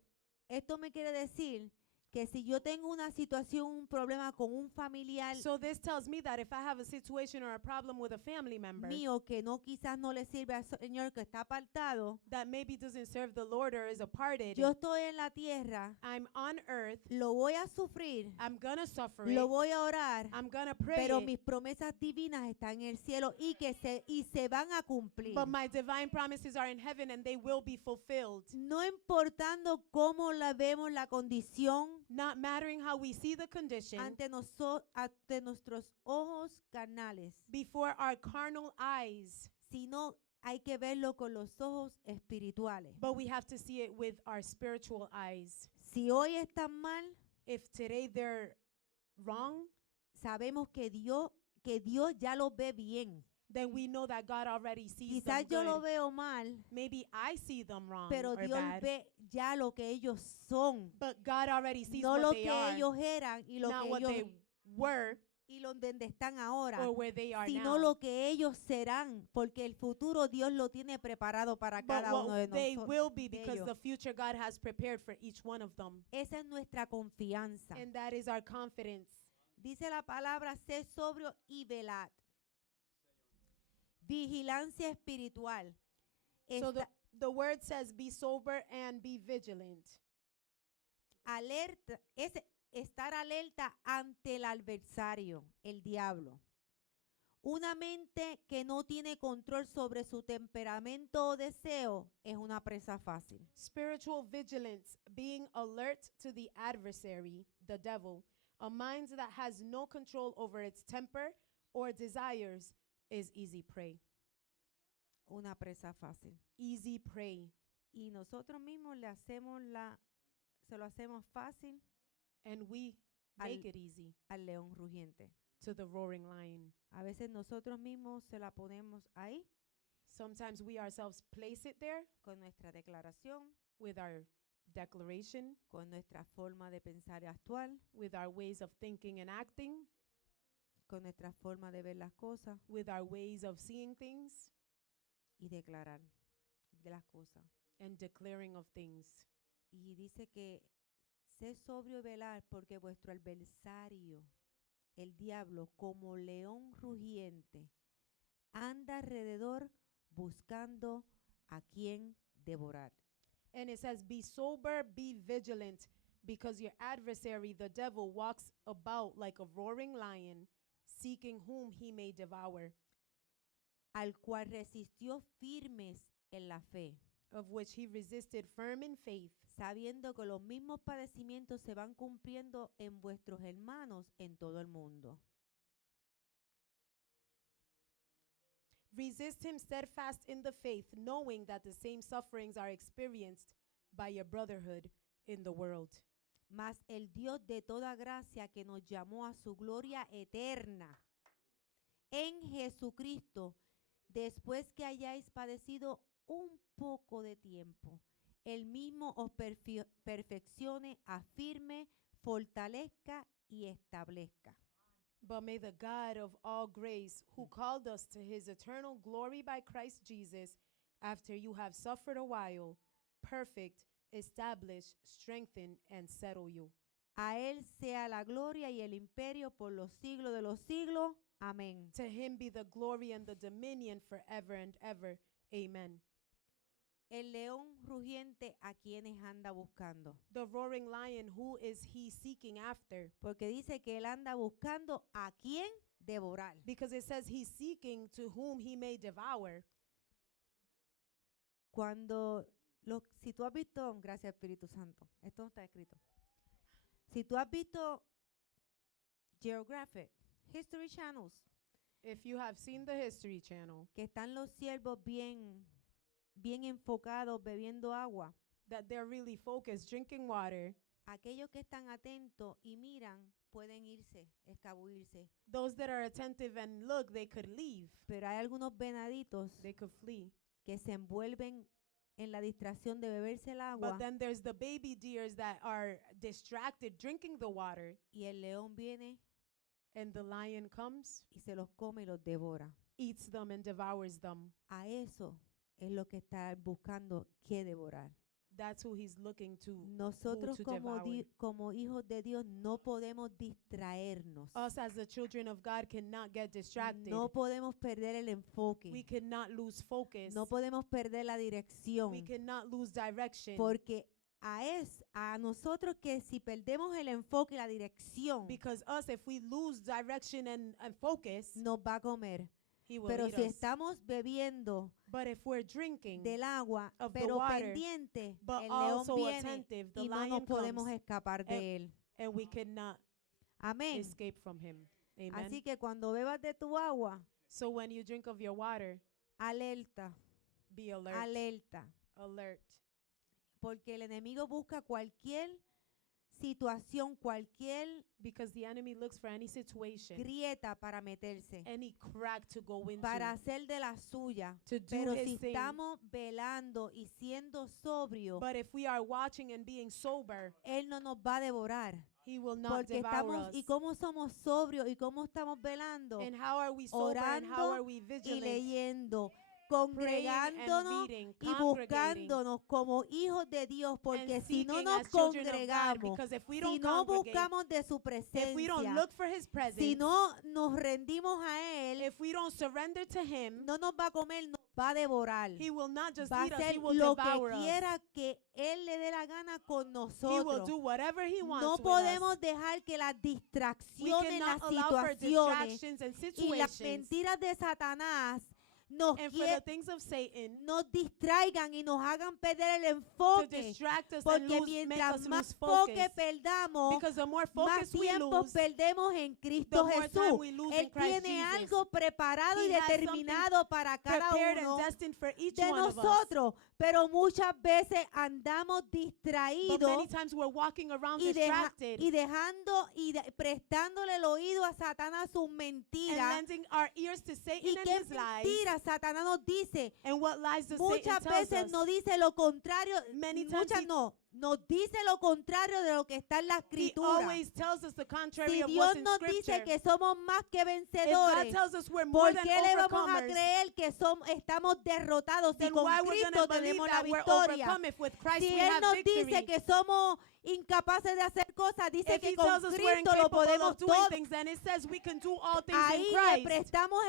esto me quiere decir que si yo tengo una situación, un problema con un familiar So this tells me that if I have a situation or a problem with a family member mío que no quizás no le sirve al Señor, que está apartado, that maybe doesn't serve the Lord or is aparted, yo estoy en la tierra, I'm on earth, lo voy a sufrir, I'm gonna suffer lo it, voy a orar, I'm gonna pray pero it, mis promesas divinas están en el cielo y se van a cumplir. but my divine promises are in heaven and they will be fulfilled. No importando cómo la vemos la condición Not mattering how we see the condition ante nuestros ojos carnales, before our carnal eyes, sino hay que verlo con los ojos espirituales. but we have to see it with our spiritual eyes. Si hoy están mal, If today they're wrong, sabemos que Dios ya lo ve bien. then we know that God already sees them Quizás yo lo good. veo mal, Maybe I see them wrong pero or Dios bad, ve ya lo que ellos son, but God already sees no what lo they que are, ellos eran y lo not que what ellos they were y donde están ahora, or where they are sino now, lo que ellos serán, porque el futuro Dios lo tiene preparado para but cada uno de what they nosotros. will be de because ellos. the future God has prepared for each one of them. Esa es nuestra confianza. And that is our confidence. Dice la palabra, sé sobrio y velad. Vigilancia espiritual. So Esta- the word says, be sober and be vigilant. alerta, es estar alerta ante el adversario, el diablo. Una mente que no tiene control sobre su temperamento o deseo es una presa fácil. Spiritual vigilance, being alert to the adversary, the devil. A mind that has no control over its temper or desires is easy prey. Una presa fácil. Easy prey. Y nosotros mismos se lo hacemos fácil And we Al- make it easy al león rugiente. to the roaring lion. A veces nosotros mismos se la ponemos ahí Sometimes we ourselves place it there con nuestra declaración, with our declaration, con nuestra forma de pensar y actuar, with our ways of thinking and acting, con nuestra forma de ver las cosas with our ways of seeing things y declarar de las cosas. and declaring of things. Y dice que sé sobrio y velar porque vuestro adversario, el diablo, como león rugiente, anda alrededor buscando a quien devorar. And it says, be sober, be vigilant, because your adversary, the devil, walks about like a roaring lion, seeking whom he may devour, Al cual resistió firmes en la fe, of which he resisted firm in faith, sabiendo que los mismos padecimientos se van cumpliendo en vuestros hermanos en todo el mundo. resist him steadfast in the faith, knowing that the same sufferings are experienced by your brotherhood in the world. Mas el Dios de toda gracia que nos llamó a su gloria eterna en Jesucristo, después que hayáis padecido un poco de tiempo, el mismo os perfeccione, afirme, fortalezca y establezca. But may the God of all grace, who called us to his eternal glory by Christ Jesus, after you have suffered a while, perfect, establish, strengthen, and settle you. A él sea la gloria y el imperio por los siglos de los siglos. Amén. To him be the glory and the dominion forever and ever. Amen. El león rugiente, a quienes anda buscando. The roaring lion, who is he seeking after? Porque dice que él anda buscando a quien devorar. Because it says he's seeking to whom he may devour. Si tú has visto, gracias Espíritu Santo, esto no está escrito. Si tú has visto Geographic, History Channels, If you have seen the History Channel, que están los siervos bien enfocados bebiendo agua, that they're really focused, drinking water, aquellos que están atentos y miran pueden irse, escabullirse. those that are attentive and look, they could leave. Pero hay algunos venaditos They could flee. que se envuelven en la distracción de beberse el agua But then there's the baby deers that are distracted drinking the water, y el león viene and the lion comes, y se los come y los devora. eats them, and devours them. A eso es lo que está buscando que devorar. That's who he's looking to. Nosotros to como, devour. como hijos de Dios no podemos distraernos. Us as the children of God cannot get distracted. No podemos perder el enfoque. We cannot lose focus. No podemos perder la dirección. We cannot lose direction. Porque a nosotros que si perdemos el enfoque y la dirección, Because us, if we lose direction and focus, nos va a comer. he will Pero eat si us. estamos bebiendo But if we're drinking del agua, of the pero water, pendiente, but el león also viene attentive, the y no nos lion podemos comes, escapar de él. and we cannot Amén. escape from him. Amen. Así que cuando bebas de tu agua, So when you drink of your water, alerta, be alert. alerta. Alert. Porque el enemigo busca cualquier situación, cualquier Because the enemy looks for any situation, grieta para meterse, any crack to go into, para hacer de la suya. to do Pero his si thing. estamos velando y siendo sobrios, But if we are watching and being sober, Él no nos va a devorar. he will not Porque devour estamos, us. y cómo somos sobrios y cómo estamos velando, And how are we sober and how orando are we y vigilant, leyendo, praying and congregándonos reading, y congregating, buscándonos como hijos de Dios, porque and si no seeking nos as children of God? congregamos, Because if we si don't no congregate, buscamos de su if we don't presencia, look for his presence, si no nos rendimos a Él, if we don't surrender to him, no nos va a comer, nos va a devorar. he will not just Va a eat us, hacer he will lo que devour us. quiera que Él le dé la gana con He will nosotros. do whatever he wants No with podemos us. dejar que las We distracciones, las cannot allow for situaciones distractions and y las situations mentiras de Satanás nos, and for the things of Satan nos distraigan y nos hagan perder el to enfoque. distract us and Porque make mientras us más lose focus. enfoque perdamos, Because the more más focus we tiempo lose, perdemos en the Cristo more time Jesús. we lose Él in Christ tiene Jesus. algo preparado y He has determinado para cada prepared and uno destined for each de one of us. nosotros, pero muchas veces andamos But distraídos many times we're walking around y, distracted y dejando y prestándole el oído a Satanás sus and mentiras. lending our ears to Satan ¿Y and qué his lies. mentiras Satanás nos dice? And what lies does Muchas Satan tells veces us? nos dice lo contrario, Many times muchas he- no, nos dice lo contrario de lo que está en la He escritura. always tells us the contrary Si of Dios what's in nos dice Scripture. que somos más que If God vencedores, tells us we're more ¿por than qué le vamos a overcomers, creer que estamos derrotados si then con why we're Cristo going to believe tenemos la that we're victoria? overcome if with Christ Si we Él have nos victory? dice que somos incapaces de hacer cosas, dice If que he con tells us we're Cristo lo incapable podemos of doing todo. things, then it says we can do all things Ahí in le Christ. prestamos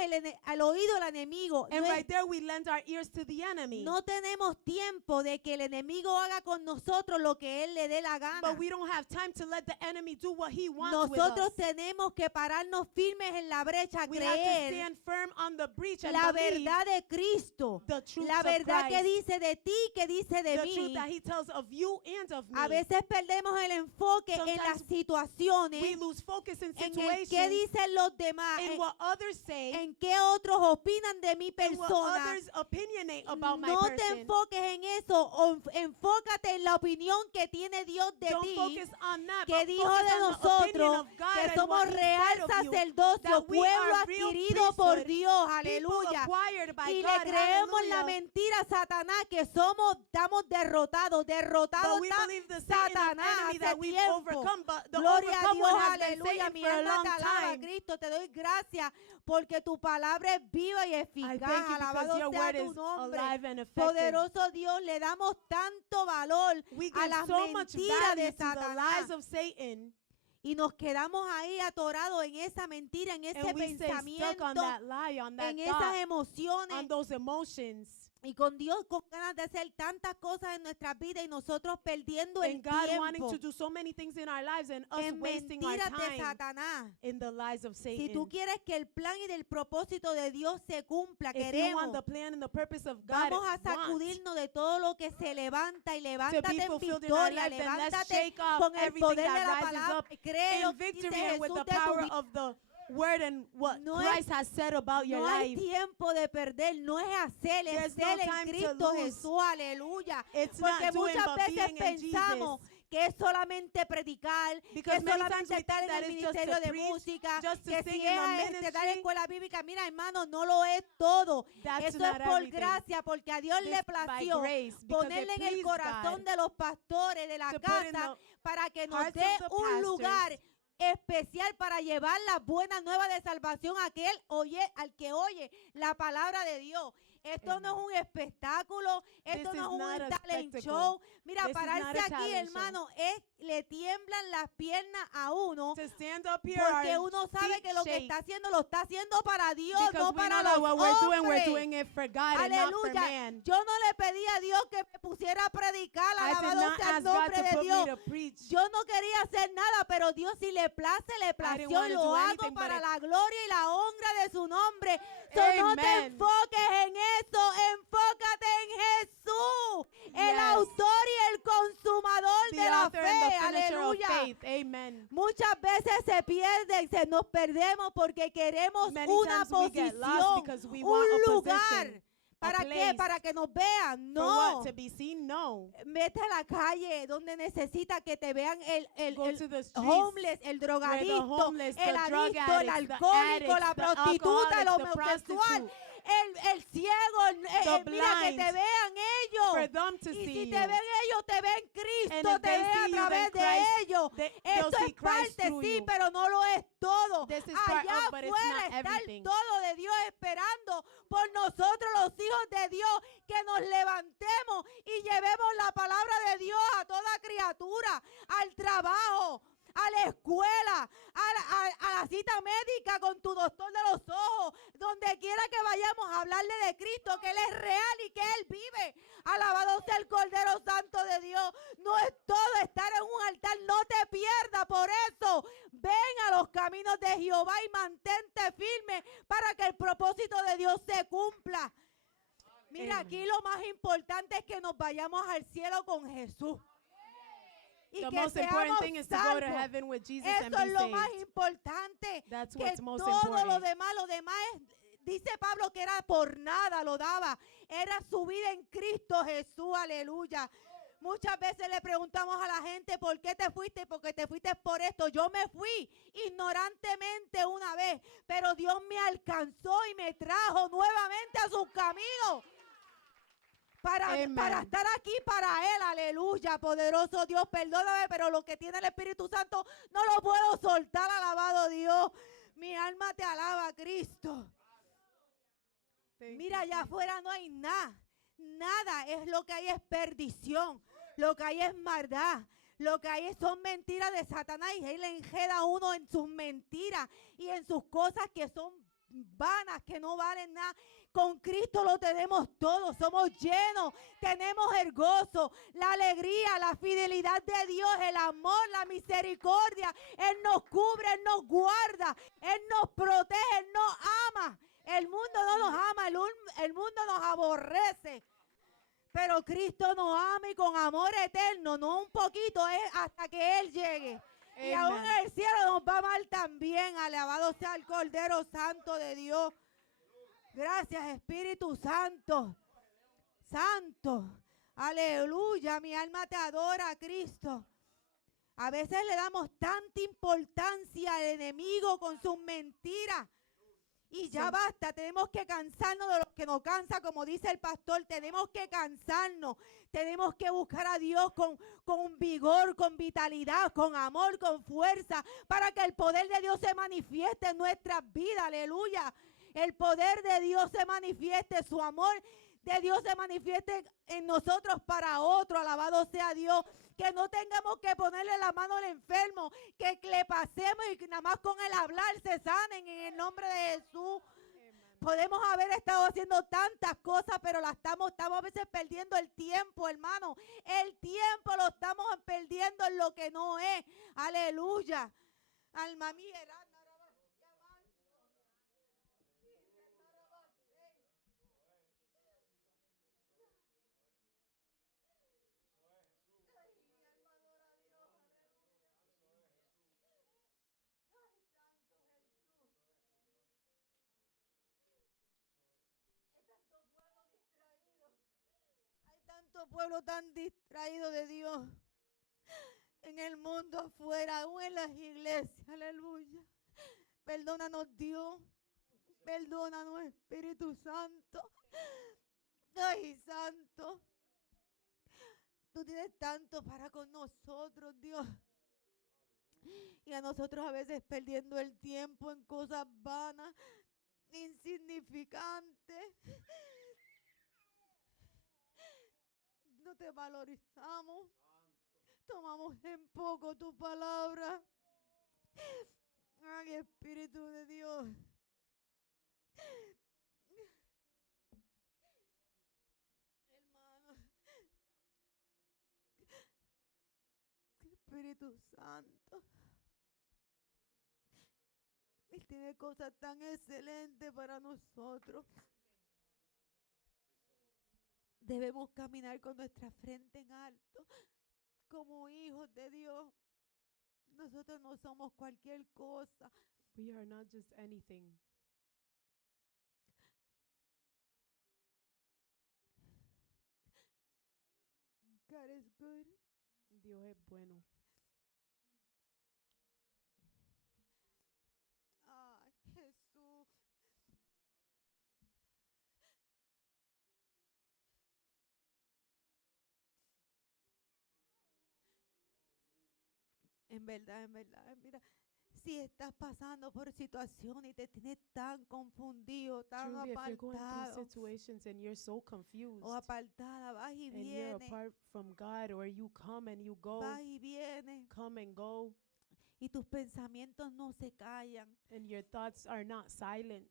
al oído al enemigo. And No es- right there we lend our ears to the enemy. No tenemos tiempo de que el enemigo haga con nosotros lo que él le dé la gana. But we don't have time to let the enemy do what he wants Nosotros with us. tenemos que pararnos firmes en la brecha, We have to creer stand firm on the breach and la believe verdad de Cristo, the truth la of verdad que Christ, dice de ti, que dice de the mí. truth that he tells of you and of A me. veces perdemos el enfoque en las Sometimes situaciones, We lose focus in en el situations, qué dicen los demás, in what others say, en qué otros opinan de mi and what persona. others opinionate about my No te person. enfoques en eso, enfócate en la opinión que tiene Dios de Don't ti, focus on that, que but dijo focus de on the opinion nosotros of God que and somos what he real said of you, sacerdocio, that we pueblo are real adquirido por priesthood, Dios, people aleluya. acquired by Y God, le creemos la hallelujah. mentira a Satanás que estamos derrotados But we está believe the Satan of Satanás enemy hace that we've tiempo. overcome, but the Gloria a overcome Dios, one has been aleluya. Satan Mi for a alma long te alaba, time. Cristo. Te doy gracias porque tu palabra es viva y I eficaz. thank you because Alabado your sea word tu is nombre. alive and effective. Poderoso Dios, le damos tanto valor We a give las so much mentiras value de to the Satanás lies of Satan, y nos quedamos ahí atorados en esa mentira, en ese and we stay stuck on pensamiento, that lie, on that en thought, esas emociones. on those emotions. Y con Dios con ganas de hacer tantas cosas en nuestras vidas y nosotros perdiendo el And God wanting tiempo to do so many things in our lives and us en wasting our mentiras de time Satanás. in the lies of Satan. Si tú quieres que el plan y el propósito de Dios se cumpla, If you queremos, want the plan and the purpose of God, vamos a want sacudirnos de todo lo que se levanta y to levántate be en fulfilled in our victoria, life, then let's levántate shake off con el everything poder de that la rises palabra up y cree lo in que dice victory and with Jesús the de tu power vida. of the word and what No Christ has said about your No hay life. tiempo de perder, no es hacer, es There's no ser en time to Cristo lose. Jesús, aleluya. It's Porque not doing muchas but veces being in pensamos Jesus. que es solamente predicar, que Because es many solamente times we estar think en that el it's just ministerio to de preach, música, just to que sing si in the es dar ministry. escuela bíblica. Mira, hermano, no lo es todo. That's Eso es not por everything. gracia, porque a Dios This le by plació grace, because ponerle it en el pleased corazón God de los pastores de la to put in casa para que nos hearts dé of the un pastors lugar especial para llevar las buenas nuevas de salvación a al que oye la palabra de Dios. Esto no es Amen. un espectáculo, esto This no is es not un a talent spectacle. show. Mira, This is not pararse a aquí, talent show. hermano, le tiemblan las piernas a uno To stand up here, porque our uno sabe feet que lo que shake está haciendo lo está haciendo para Dios, because no we para know that los what we're hombres. doing it for God and not for Aleluya. man. Yo no le pedí a Dios que me pusiera a predicar, I did alabado not sea el ask God nombre to de put Dios. me to preach. Yo no quería hacer nada, pero Dios si le place, le plació y wanna lo do hago anything, but para it- la gloria y la honra de su nombre. So no te Amen. enfoques en eso, enfócate en Jesús, el Yes. autor y el consumador The de la author and the fe. finisher of Aleluya. faith. Amen. Muchas veces se pierden, nos perdemos porque queremos Many una times we get lost posición, because we un want a lugar. position, ¿Para qué? place. Para que nos vean. For No. what? To be seen? No. Vete a la calle donde necesita que te vean el Go to the streets homeless, el where the drogadicto, homeless, el the drug adicto, el addicts, the alcohólico, addicts, la the prostituta, el alcoholics, the homosexual, prostitute. el ciego, The mira que te blind. vean For ellos. them to Y see si you. te ven ellos, te ven And Cristo, if te they ven a see you, then través de Christ, ellos. they'll Esto see es Christ parte, through sí, you. pero no lo es todo. This is part Allá of, but it's afuera not está el everything. todo de Dios esperando por nosotros, los hijos de Dios, que nos levantemos y llevemos la palabra de Dios a toda criatura, al trabajo, a la escuela, a la cita médica con tu doctor de los ojos, donde quiera que vayamos a hablarle de Cristo, que Él es real y que Él vive. Alabado sea el Cordero Santo de Dios. No es todo estar en un altar, no te pierdas por eso. Ven a los caminos de Jehová y mantente firme para que el propósito de Dios se cumpla. Mira, Amen. aquí lo más importante es que nos vayamos al cielo con Jesús. Y The que most important seamos thing is to go to salvos. heaven with Jesus and Eso es be lo más saved. importante. That's Que what's most todo lo important. demás es, dice Pablo que era por nada, lo daba. Era su vida en Cristo Jesús, aleluya. Muchas veces le preguntamos a la gente, ¿por qué te fuiste? Porque te fuiste por esto. Yo me fui ignorantemente una vez, pero Dios me alcanzó y me trajo nuevamente a sus caminos. Para Amen. estar aquí para Él, aleluya, poderoso Dios, perdóname, pero lo que tiene el Espíritu Santo no lo puedo soltar, alabado Dios. Mi alma te alaba, Cristo. Thank Mira, you, allá Jesus. afuera no hay nada, nada, es lo que hay es perdición, lo que hay es maldad. Lo que hay son mentiras de Satanás y él enjeda a uno en sus mentiras y en sus cosas que son vanas, que no valen nada. Con Cristo lo tenemos todo, somos llenos, tenemos el gozo, la alegría, la fidelidad de Dios, el amor, la misericordia. Él nos cubre, Él nos guarda, Él nos protege, Él nos ama. El mundo no nos ama, el mundo nos aborrece. Pero Cristo nos ama y con amor eterno, no un poquito, es hasta que Él llegue. Y aún en Amen. el cielo nos va mal también. Alabado sea el Cordero Santo de Dios. Gracias, Espíritu Santo. Santo. Aleluya, mi alma te adora, Cristo. A veces le damos tanta importancia al enemigo con sus mentiras. Y ya Sí. basta, tenemos que cansarnos de lo que nos cansa, como dice el pastor, tenemos que cansarnos, tenemos que buscar a Dios con vigor, con vitalidad, con amor, con fuerza, para que el poder de Dios se manifieste en nuestras vidas, aleluya. El poder de Dios se manifieste, su amor de Dios se manifieste en nosotros para otro, alabado sea Dios. Que no tengamos que ponerle la mano al enfermo, que le pasemos y que nada más con el hablar se sanen en el nombre de Jesús. Podemos haber estado haciendo tantas cosas, pero estamos a veces perdiendo el tiempo, hermano. El tiempo lo estamos perdiendo en lo que no es. Aleluya. Alma mía. Tanto pueblo tan distraído de Dios en el mundo afuera, aún en las iglesias, aleluya. Perdónanos, Dios, perdónanos, Espíritu Santo. Ay, Santo, tú tienes tanto para con nosotros, Dios. Y a nosotros a veces perdiendo el tiempo en cosas vanas, insignificantes. te valorizamos. Tomamos en poco tu palabra. Ay, Espíritu de Dios. Hermano, Espíritu Santo. Él tiene cosas tan excelentes para nosotros. Debemos caminar con nuestra frente en alto, como hijos de Dios. Nosotros no somos cualquier cosa. We are not just anything. God is good. Dios es bueno. Ay, Jesús. En verdad, mira, si estás pasando por situaciones y te tienes tan confundido, tan Truly, if you're going through apartado situations and you're so confused o apartada, vas y and you're vienes, apart from God, or you come and you go, vas y vienes, come and go, y tus pensamientos no se callan, and your thoughts are not silent,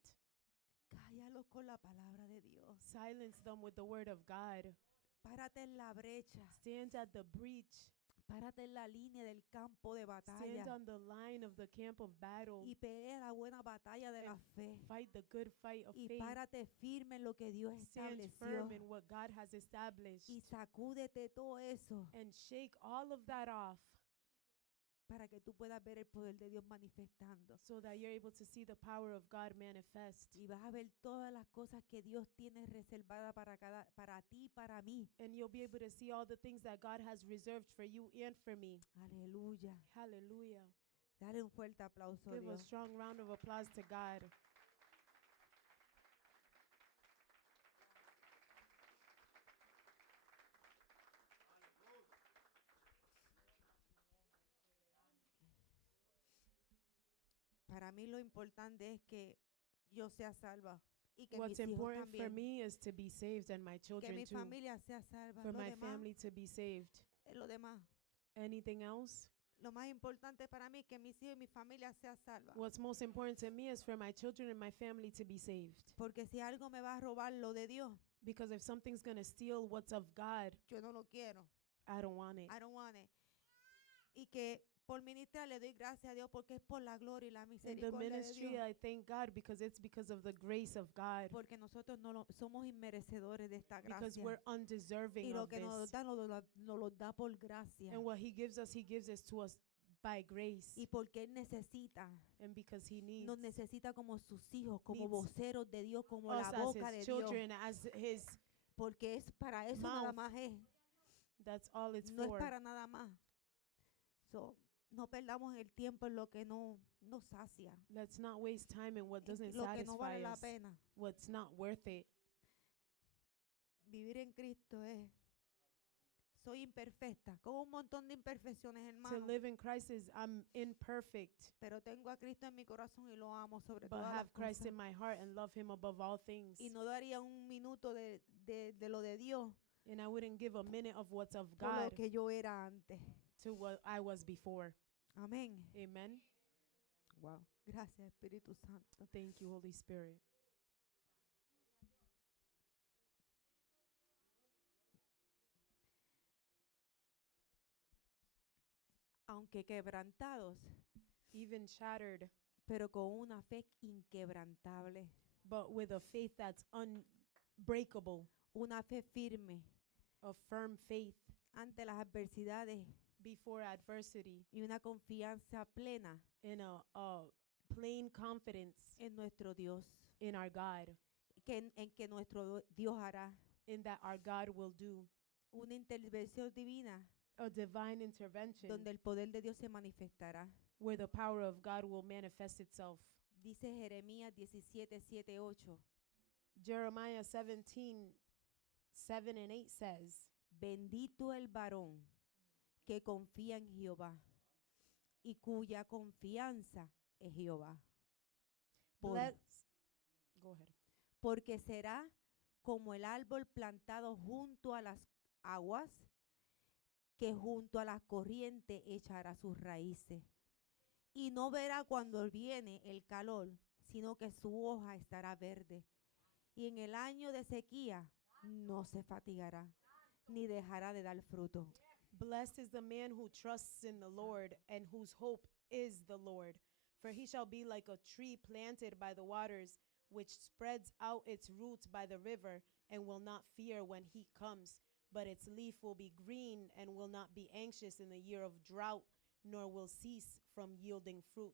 cállalos con la palabra de Dios. silence them with the word of God. Párate en la brecha, Stand at the breach. párate en la línea del campo de Stand batalla on the line of the camp of battle. y pelea la buena batalla de la and fe. Fight the good fight of Y faith. párate firme en lo que Dios Stand estableció. firm in what God has established. Y sacúdete todo eso And shake all of that off para que tú puedas ver el poder de Dios manifestando. so that you're able to see the power of God manifest. Y vas a ver todas las cosas que Dios tiene reservadas para ti y para mí. And you'll be able to see all the things that God has reserved for you and for me. Aleluya. Hallelujah. Dale un fuerte aplauso a Give a Dios. strong round of applause to God. Para mí lo importante es que yo sea salva y que What's mis hijos important for también, me is to be saved and my que children mi too. familia sea salva. For Lo my demás family to be saved. es lo demás. Anything else? Lo más importante para mí es que mis hijos y mi familia sea salva. What's most important to me is for my children and my family to be saved. Porque si algo me va a robar lo de Dios, Because if something's going to steal what's of God, yo no lo quiero. I don't want it. I don't want it. Y que por ministrar le doy gracias a Dios porque es por la gloria y la In the misericordia de ministry, Dios. I thank God because it's because of the grace of God. Porque nosotros no somos inmerecedores de esta Because gracia. we're undeserving Y lo of que nos this. da, nos lo da por gracia. And what He gives us to us by grace. Y porque Él necesita, And because He needs nos necesita como sus hijos, como needs voceros de Dios, como us la as boca de His Dios. children, as His, Porque es para eso nada mouth. más es. that's all it's No es for. para nada más. So, no perdamos el tiempo en lo que no nos sacia, Let's not waste time in what doesn't lo que no satisfy vale la us, pena. what's not worth it. Vivir en Cristo es, soy imperfecta, con un montón de imperfecciones, To hermano, live in Christ is I'm imperfect, pero tengo a Cristo en mi corazón y lo amo sobre but todas have las Christ cosas. in my heart and love Him above all things. Y no daría un minuto de lo de Dios And I wouldn't give a minute of what's of por lo God que yo era antes. to what I was before. Amén. Amen. Wow. Gracias, Espíritu Santo. Thank you, Holy Spirit. Aunque quebrantados, Even shattered, pero con una fe inquebrantable, but with a faith that's unbreakable, una fe firme a firm faith ante las adversidades before adversity, y una confianza plena in a plain confidence en nuestro Dios, in our God, en que nuestro Dios hará in that our God will do una intervención divina a divine intervention donde el poder de Dios se manifestará. where the power of God will manifest itself. Dice Jeremías 17:7-8. Jeremiah 17:7-8 says, Bendito el varón que confía en Jehová y cuya confianza es Jehová. Por- Go ahead. porque será como el árbol plantado junto a las aguas, que junto a las corrientes echará sus raíces. Y no verá cuando viene el calor, sino que su hoja estará verde. Y en el año de sequía no se fatigará, ni dejará de dar fruto. Blessed is the man who trusts in the Lord and whose hope is the Lord. For he shall be like a tree planted by the waters, which spreads out its roots by the river, and will not fear when heat comes. But its leaf will be green, and will not be anxious in the year of drought, nor will cease from yielding fruit.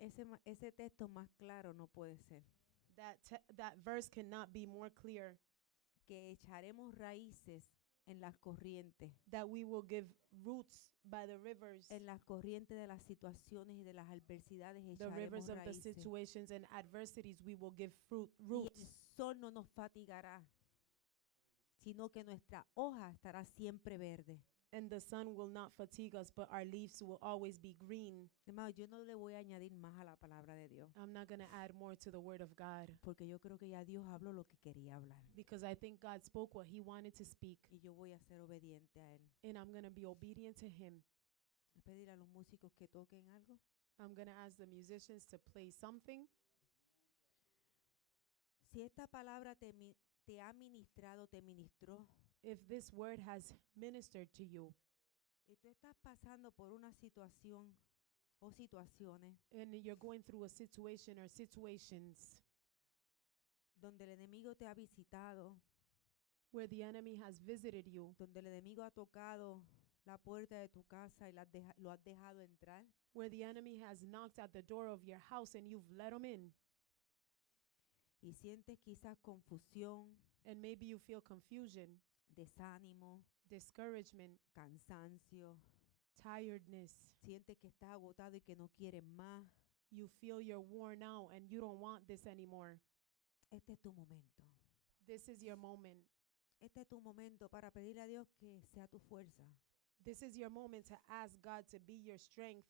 Ese texto más claro no puede ser. That verse cannot be more clear. Que echaremos raíces en las corrientes, That we will give roots by the rivers, en las corrientes de las situaciones y de las adversidades the echaremos rivers of the raíces. situations and adversities. We will give Y roots. el sol no nos fatigará, sino que nuestra hoja estará siempre verde. And the sun will not fatigue us, but our leaves will always be green. Hermano, yo no le voy a añadir más a la palabra de Dios, I'm not going to add more to the word of God, porque yo creo que ya Dios habló lo que quería hablar. because I think God spoke what he wanted to speak, Y yo voy a ser obediente a Él. and I'm going to be obedient to him. Voy a pedir a los músicos que toquen algo. I'm going to ask the musicians to play something. Si esta palabra te ha ministrado, te ministró, If this word has ministered to you, y tú estás pasando por una situación o situaciones and you're going through a situation or situations donde el enemigo te ha visitado, where the enemy has visited you, donde el enemigo ha tocado la puerta de tu casa y lo has dejado entrar, where the enemy has knocked at the door of your house and you've let him in, y sientes quizás confusión, and maybe you feel confusion, desánimo, discouragement, cansancio, tiredness, sientes que estás agotado y que no quieres más, you feel you're worn out and you don't want this anymore. este es tu momento. This is your moment. Este es tu momento para pedirle a Dios que sea tu fuerza. This is your moment to ask God to be your strength,